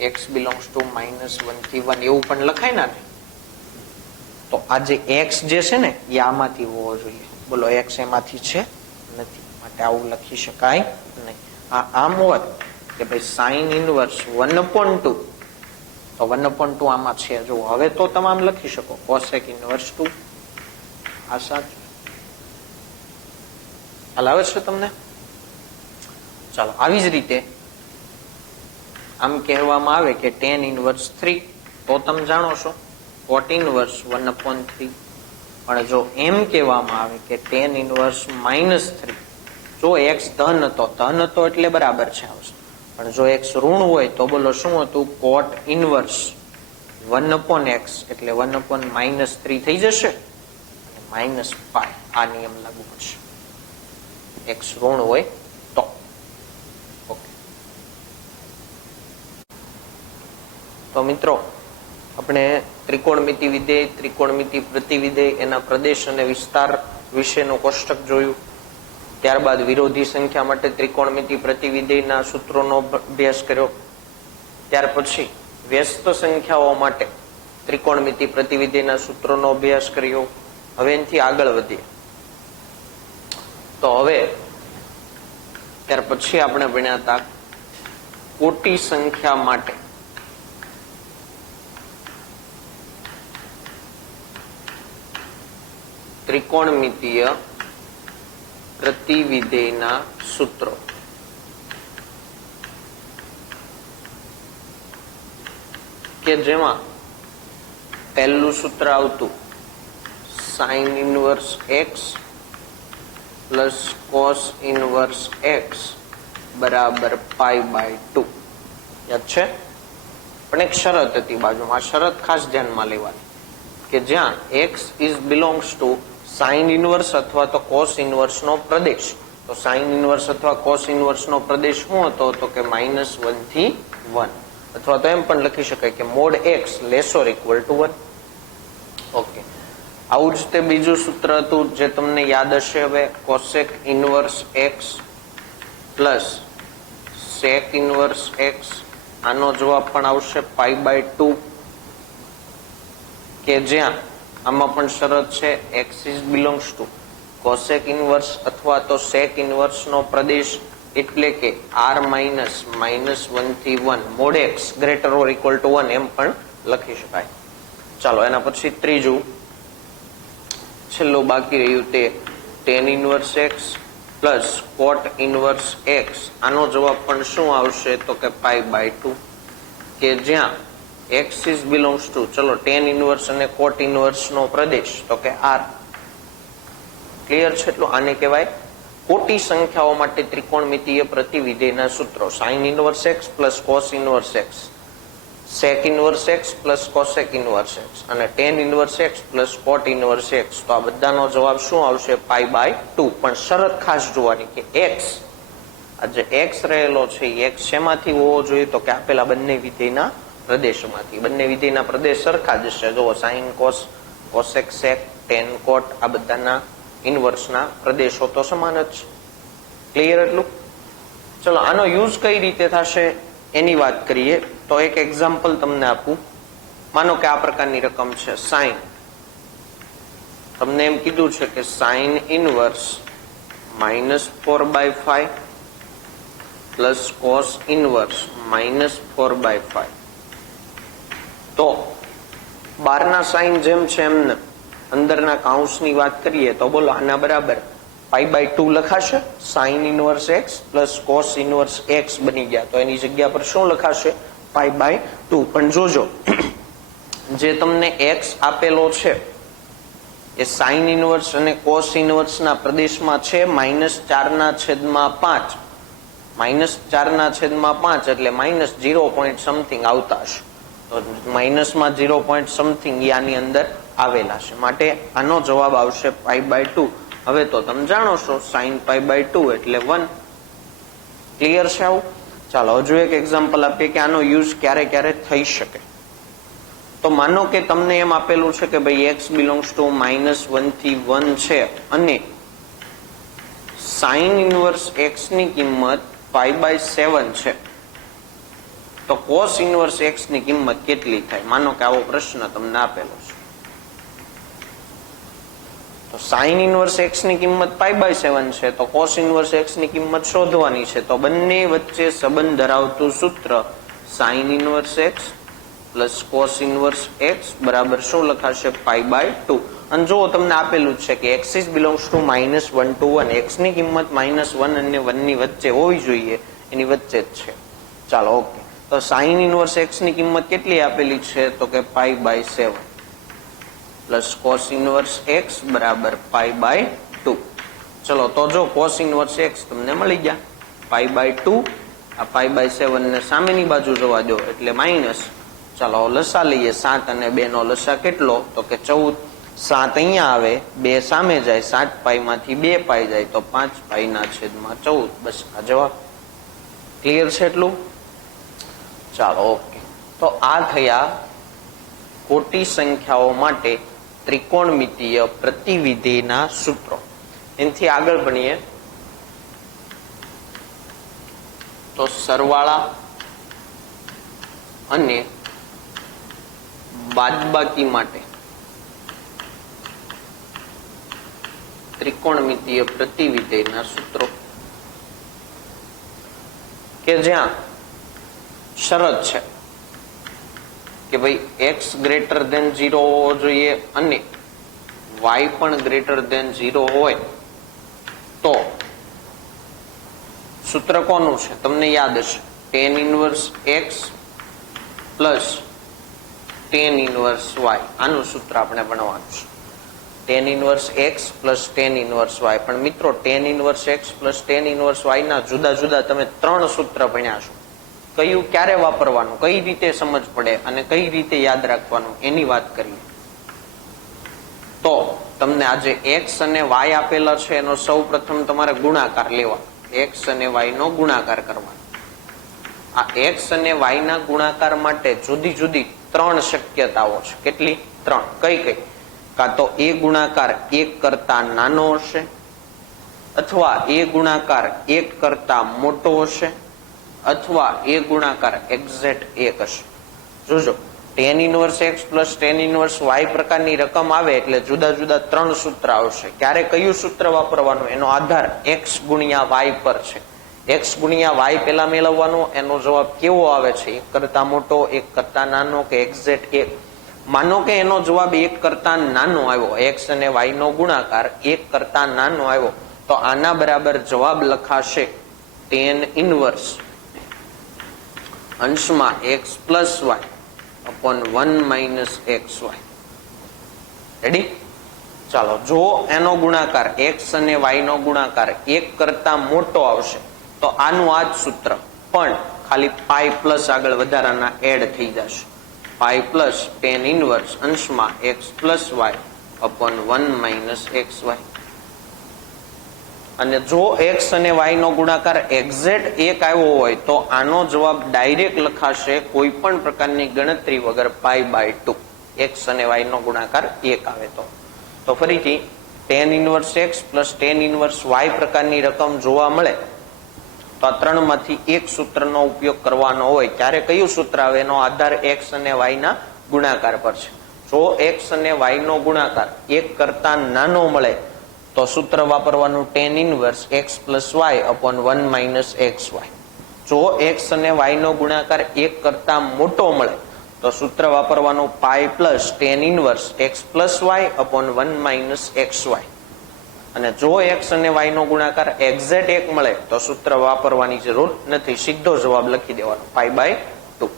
x belongs to -1 થી 1 એવું પણ લખાય ને. તો આ જે x જે છે ને એ આમાંથી હોવો જોઈએ. બોલો x એમાંથી છે? નથી, માટે આવું લખી શકાય નહીં. આમ હોત કે ભાઈ સાઇન ઇનવર્સ 1/2, તો 1/2 આમાં છે. જો હવે તો તમામ લખી શકો કોસેક ઇનવર્સ 2. આ સાચું. હાલ આવે છે તમને? ચાલો આવી જ રીતે આમ કહેવામાં આવે કે tan ઇનવર્સ 3, તો તમે જાણો છો cot ઇનવર્સ 1/3. પણ જો એમ કહેવામાં આવે કે tan ઇનવર્સ -3, જો x ધન હતો એટલે બરાબર છે આ વસ્તુ. પણ જો x ઋણ હોય તો બોલો શું હતું? cot ઇનવર્સ 1/x એટલે 1/-3 થઈ જશે, અને -π આ નિયમ લાગુ પડશે x ઋણ હોય તો. તો મિત્રો આપણે ત્રિકોણમિતિ વિધેય, ત્રિકોણમિતિ પ્રતિવિધેય, એના પ્રદેશ અને વિસ્તાર વિશેનું કોષ્ટક જોયું. ત્યારબાદ વિરોધી સંખ્યા માટે ત્રિકોણમિતિ પ્રતિવિધેયના સૂત્રોનો અભ્યાસ કર્યો. ત્યાર પછી વ્યસ્ત સંખ્યાઓ માટે ત્રિકોણમિતિ પ્રતિવિધેયના સૂત્રોનો અભ્યાસ કર્યો. હવે એનાથી આગળ વધીએ. તો હવે ત્યાર પછી આપણે ભણ્યા હતા કોટી સંખ્યા માટે ત્રિકોણમિતીય પ્રતિવિધેયના સૂત્રો. કે જેમાં પહેલું સૂત્ર આવતું sign inverse x plus cos inverse x બરાબર π/2. યાદ છે? પણ એક શરત હતી બાજુમાં. આ શરત ખાસ ધ્યાનમાં લેવાની કે જ્યાં x is belongs to sine inverse અથવા તો કોસ ઇનવર્સ નો પ્રદેશ. તો સાઇન ઇનવર્સ અથવા કોસ ઇનવર્સ નો પ્રદેશ શું હતો? તો કે -1 થી 1, અથવા તો એમ પણ લખી શકાય કે mod x less or equal to 1. Okay, આવું જ તે બીજું સૂત્ર હતું જે તમને યાદ હશે. હવે કોસેક ઇનવર્સ x પ્લસ સેક ઇનવર્સ x, આનો જવાબ પણ આવશે π/2. કે જ્યાં આમાં પણ શરત છે x is belongs to cosec inverse અથવા તો સેક ઇનવર્સ નો પ્રદેશ, એટલે કે r -1 થી 1 mode x greater or equal to 1 એમ પણ લખી શકાય. ચાલો એના પછી ત્રીજું છેલ્લું બાકી રહ્યું તે tan inverse x plus cot inverse x. આનો જવાબ પણ શું આવશે? તો કે π/2. કે જ્યાં x is belongs to, ચલો tan ઇનવર્સ અને કોટ ઇનવર્સ નો પ્રદેશ તો કે r. ક્લિયર છે? એટલું આને કહેવાય કોટી સંખ્યાઓ માટે ત્રિકોણમિતીય પ્રતિવિધેયના સૂત્રો. Sine inverse x plus cos inverse x, sec inverse x plus cosec inverse x અને tan inverse x plus cot inverse x. તો આ બધાનો જવાબ શું આવશે? π/2. પણ શરત ખાસ જોવાની કે x, આ જે x રહેલો છે એ x શેમાંથી હોવો જોઈએ? તો કે આપેલા બંને વિધેયના પ્રદેશમાંથી. બંને વિધેયના પ્રદેશ સરખા જ હશે. જો સાઇન કોસ, કોસેક સેક, ટેન કોટ, આ બધાના ઇનવર્સના પ્રદેશો તો સમાન જ. ક્લિયર એટલું? ચલો આનો યુઝ કઈ રીતે થશે એની વાત કરીએ. તો એક એક્ઝામ્પલ તમને આપું. માનો કે આ પ્રકારની રકમ છે સાઇન. તમને એમ કીધું છે કે sine inverse -4/5 plus cos inverse -4/5. તો બારના સાઇન જેમ છે એમને અંદરના કાઉન્સની વાત કરીએ તો બોલો આના બરાબર π/2 લખાશે. Sign inverse x plus cos inverse x બની ગયા. તો એની જગ્યા પર શું લખાશે? π/2. પણ જોજો જે તમને x આપેલો છે એ સાઇન ઇનવર્સ અને કોસ ઇનવર્સના પ્રદેશમાં છે -4/5. -4/5 એટલે -0 સમથિંગ આવતા હશે. તો માઇનસમાં 0 સમથિંગ આની અંદર આવેલા છે, માટે આનો જવાબ આવશે π/2. હવે તો તમે જાણો છો sin π/2 એટલે 1. ક્લિયર છે આવું? ચાલો હજુ એક એક્ઝામ્પલ આપીએ કે આનો યુઝ ક્યારે ક્યારે થઈ શકે. તો માનો કે તમને એમ આપેલું છે કે ભાઈ x બિલોંગ્સ ટુ -1 થી 1 છે અને સાઇન ઇનવર્સ x ની કિંમત π/7 છે, તો કોસ ઇનવર્સ x ની કિંમત કેટલી થાય? માનો કે આવો પ્રશ્ન તમને આપેલો છે. તો સાઇન ઇનવર્સ x ની કિંમત π/7 છે, તો કોસ ઇનવર્સ x ની કિંમત શોધવાની છે. તો બંને વચ્ચે સંબંધ ધરાવતું સૂત્ર sign inverse x plus cos inverse x બરાબર શું લખાશે? π/2. અને જો તમને આપેલું છે કે axis belongs to -1 to 1, x ની કિંમત -1 અને 1 ની વચ્ચે હોવી જોઈએ, એની વચ્ચે જ છે. ચાલો ઓકે. તો સાઇન ઇનવર્સ x ની કિંમત કેટલી આપેલી છે? તો કે π/7 પ્લસ કોસ ઇનવર્સ x બરાબર π/2. ચલો તો જો કોસ ઇનવર્સ x તમને મળી ગયા π/2. આ π/7 ને સામેની બાજુ જવા દો એટલે માઇનસ. ચાલો લસા લઈએ. 7 અને 2 નો લસા કેટલો? તો કે 14. 7 અહીંયા આવે, 2 સામે જાય, 7π માંથી 2π જાય તો 5π/14. બસ આ જવાબ. ક્લિયર છે એટલું? ચાલો ઓકે. તો આ થયા ખોટી સંખ્યાઓ માટે ત્રિકોણમિતીય પ્રતિવિધિના સૂત્રો. એનાથી આગળ ભણીએ તો સરવાળા અને બાદબાકી માટે ત્રિકોણમિતીય પ્રતિવિધેયના સૂત્રો, કે જ્યાં શરત છે કે ભાઈ x ગ્રેટર ધેન 0 હોવો જોઈએ અને y પણ ગ્રેટર ધેન 0 હોય તો સૂત્ર કોનું છે? તમને યાદ હશે, tan inverse x plus tan inverse y. આનું સૂત્ર આપણે ભણવાનું છે. tan inverse x plus tan inverse y. પણ મિત્રો tan inverse x plus tan inverse y ના જુદા જુદા તમે 3 સૂત્ર ભણ્યા છો. કયું ક્યારે વાપરવાનું, કઈ રીતે સમજ પડે અને કઈ રીતે યાદ રાખવાનું એની વાત કરીએ. તો તમને આજે x અને y આપેલા છે એનો સૌ પ્રથમ તમારે ગુણાકાર લેવાનો. x અને y નો ગુણાકાર કરવાનો. આ x અને y ના ગુણાકાર માટે જુદી જુદી 3 શક્યતાઓ છે. કેટલી? 3. કઈ કઈ? કાં તો એ ગુણાકાર 1 કરતા નાનો હશે, અથવા એ ગુણાકાર 1 કરતા મોટો હશે, અથવા એ ગુણાકાર એક્ઝેક્ટ 1 હશે. જોજો tan inverse x plus tan inverse y પ્રકારની રકમ આવે એટલે જુદા જુદા 3 સૂત્ર આવશે. ક્યારે કયું સૂત્ર વાપરવાનું એનો આધાર x ગુણ્યા y પર છે. x ગુણ્યા y પેલા મેળવવાનો, એનો જવાબ કેવો આવે છે? 1 કરતા મોટો, 1 કરતા નાનો કે એક્ઝેક્ટ 1. માનો કે એનો જવાબ 1 કરતા નાનો આવ્યો, x અને y નો ગુણાકાર 1 કરતા નાનો આવ્યો, તો આના બરાબર જવાબ લખાશે tan ઇનવર્સ અંશમાં x plus y upon 1 minus xy. Ready? ચાલો જો એનો ગુણાકાર x અને y નો ગુણાકાર 1 કરતા મોટો આવશે તો આનું આ જ સૂત્ર, પણ ખાલી પાઈ પ્લસ આગળ વધારાના એડ થઈ જશે. પાઈ પ્લસ tan ઇનવર્સ અંશમાં x plus y upon 1 minus xy. અને જો x અને y નો ગુણાકાર એક્ઝેક્ટ 1 આવ્યો હોય તો આનો જવાબ ડાયરેક્ટ લખાશે કોઈ પણ પ્રકારની ગણતરી વગર π/2. x અને y નો ગુણાકાર 1 આવે તો ફરીથી tan inverse x plus tan inverse y પ્રકારની રકમ જોવા મળે તો આ 3 માંથી એક સૂત્રનો ઉપયોગ કરવાનો હોય. ત્યારે કયું સૂત્ર આવે? એનો આધાર x અને y ના ગુણાકાર પર છે. જો x અને y નો ગુણાકાર 1 કરતા નાનો મળે તો સૂત્ર વાપરવાનું tan inverse x plus y upon 1 minus xy. જો x અને y નો ગુણાકાર 1 કરતા મોટો મળે તો સૂત્ર વાપરવાનું pi plus tan inverse x plus y upon 1 minus xy. અને જો x અને y નો ગુણાકાર એક્ઝેક્ટ 1 મળે તો સૂત્ર વાપરવાની જરૂર નથી, સીધો જવાબ લખી દેવાનો π/2.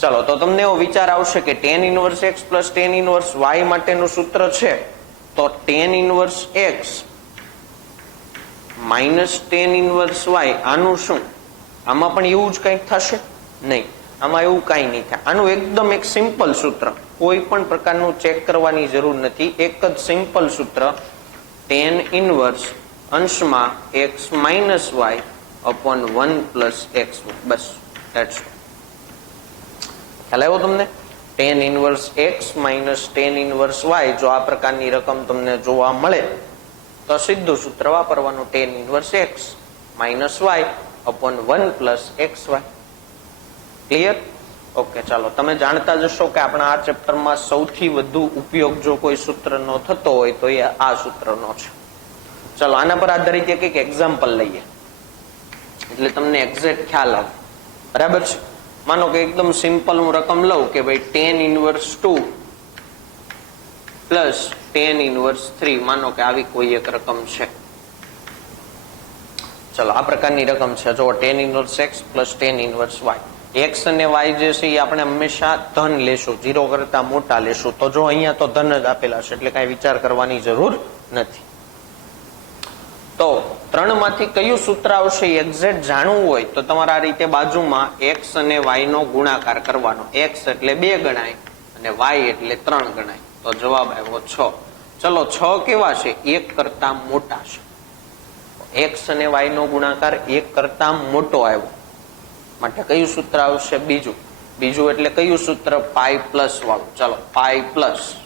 ચાલો તો તમને એવો વિચાર આવશે કે tan inverse x plus tan inverse y માટેનું સૂત્ર છે તો tan inverse x minus tan inverse y આનું શું? આમાં પણ એવું જ કંઈક થશે? નહીં, આમાં એવું કાંઈ નહીં થાય. આનું એકદમ એક સિમ્પલ સૂત્ર, કોઈ પણ પ્રકારનું ચેક કરવાની જરૂર નથી. એક જ સિમ્પલ સૂત્ર, tan ઇનવર્સ અંશમાં x minus y upon 1 plus x. Bus, that's all. ખ્યાલ આવ્યો તમને? tan inverse x minus tan inverse y, જો આ પ્રકારની રકમ તમને જોવા મળે તો સીધું સૂત્ર વાપરવાનું, tan inverse x minus y upon 1 plus xy. Clear? Okay, ચાલો. તમે જાણતા જશો કે આપણા આ ચેપ્ટરમાં સૌથી વધુ ઉપયોગ જો કોઈ સૂત્રનો થતો હોય તો એ આ સૂત્રનો છે. ચાલો, આના પર આધારિત એક એક્ઝામ્પલ લઈએ એટલે તમને એક્ઝેક્ટ ખ્યાલ આવે. બરાબર છે? માનો કે એકદમ સિમ્પલ હું રકમ લઉં કે ભાઈ tan inverse 2 plus tan inverse 3, માનો કે આવી કોઈ એક રકમ છે. ચલો, આ પ્રકારની રકમ છે. જો tan inverse x plus tan inverse y. x અને y જે છે એ આપણે હંમેશા ધન લેશું, 0 કરતા મોટા લેશું. તો જો અહીંયા તો ધન જ આપેલા છે એટલે કઈ વિચાર કરવાની જરૂર નથી. તો 3 માંથી કયું સૂત્ર આવશે એક્ઝેક્ટ જાણવું હોય તો તમારે આ રીતે બાજુમાં x અને y નો ગુણાકાર કરવાનો. x એટલે 2 ગણાય અને y એટલે 3 ગણાય. તો જવાબ આવ્યો 6. ચલો, 6 કેવા છે? 1 કરતા મોટા છે. x અને y નો ગુણાકાર 1 કરતા મોટો આવ્યો માટે કયું સૂત્ર આવશે? બીજું એટલે કયું સૂત્ર? પાઈ પ્લસ વાળું. ચાલો, પાઈ પ્લસ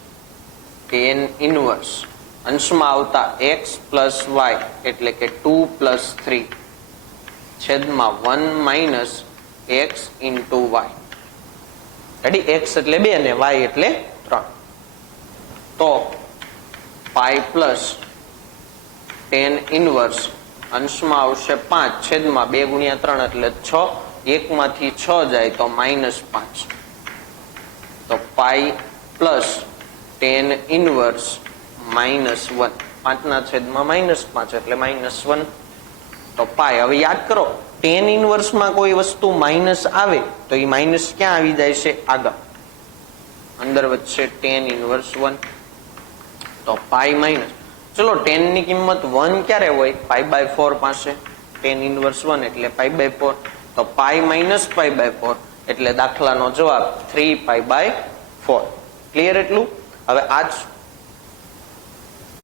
tan ઇનવર્સ અંશમાં આવતા x પ્લસ y એટલે કે 2 પ્લસ 3 છેદમાં 1 minus x into y. Ready? x એટલે 2 અને y એટલે 3. તો પાઈ પ્લસ tan ઇનવર્સ અંશમાં આવશે 5 છેદમાં 2 ગુણ્યા 3 એટલે 6. 1 માંથી 6 જાય તો -5. તો પાઈ પ્લસ tan ઇનવર્સ -1, 5 ના છેદમાં -5 એટલે -1. તો પાઈ. હવે યાદ કરો, tan ઇનવર્સ માં કોઈ વસ્તુ માઇનસ આવે તો એ માઇનસ ક્યાં આવી જાય છે? આગળ, અંદર વચ્ચે tan ઇનવર્સ 1. તો પાઈ માઇનસ, ચલો tan ની કિંમત 1 ક્યારે હોય? π/4 પાસે. tan ઇનવર્સ 1 એટલે π/4. તો પાઈ માઇનસ π/4 એટલે દાખલાનો જવાબ 3π/4. ક્લિયર? એટલું. હવે આ જ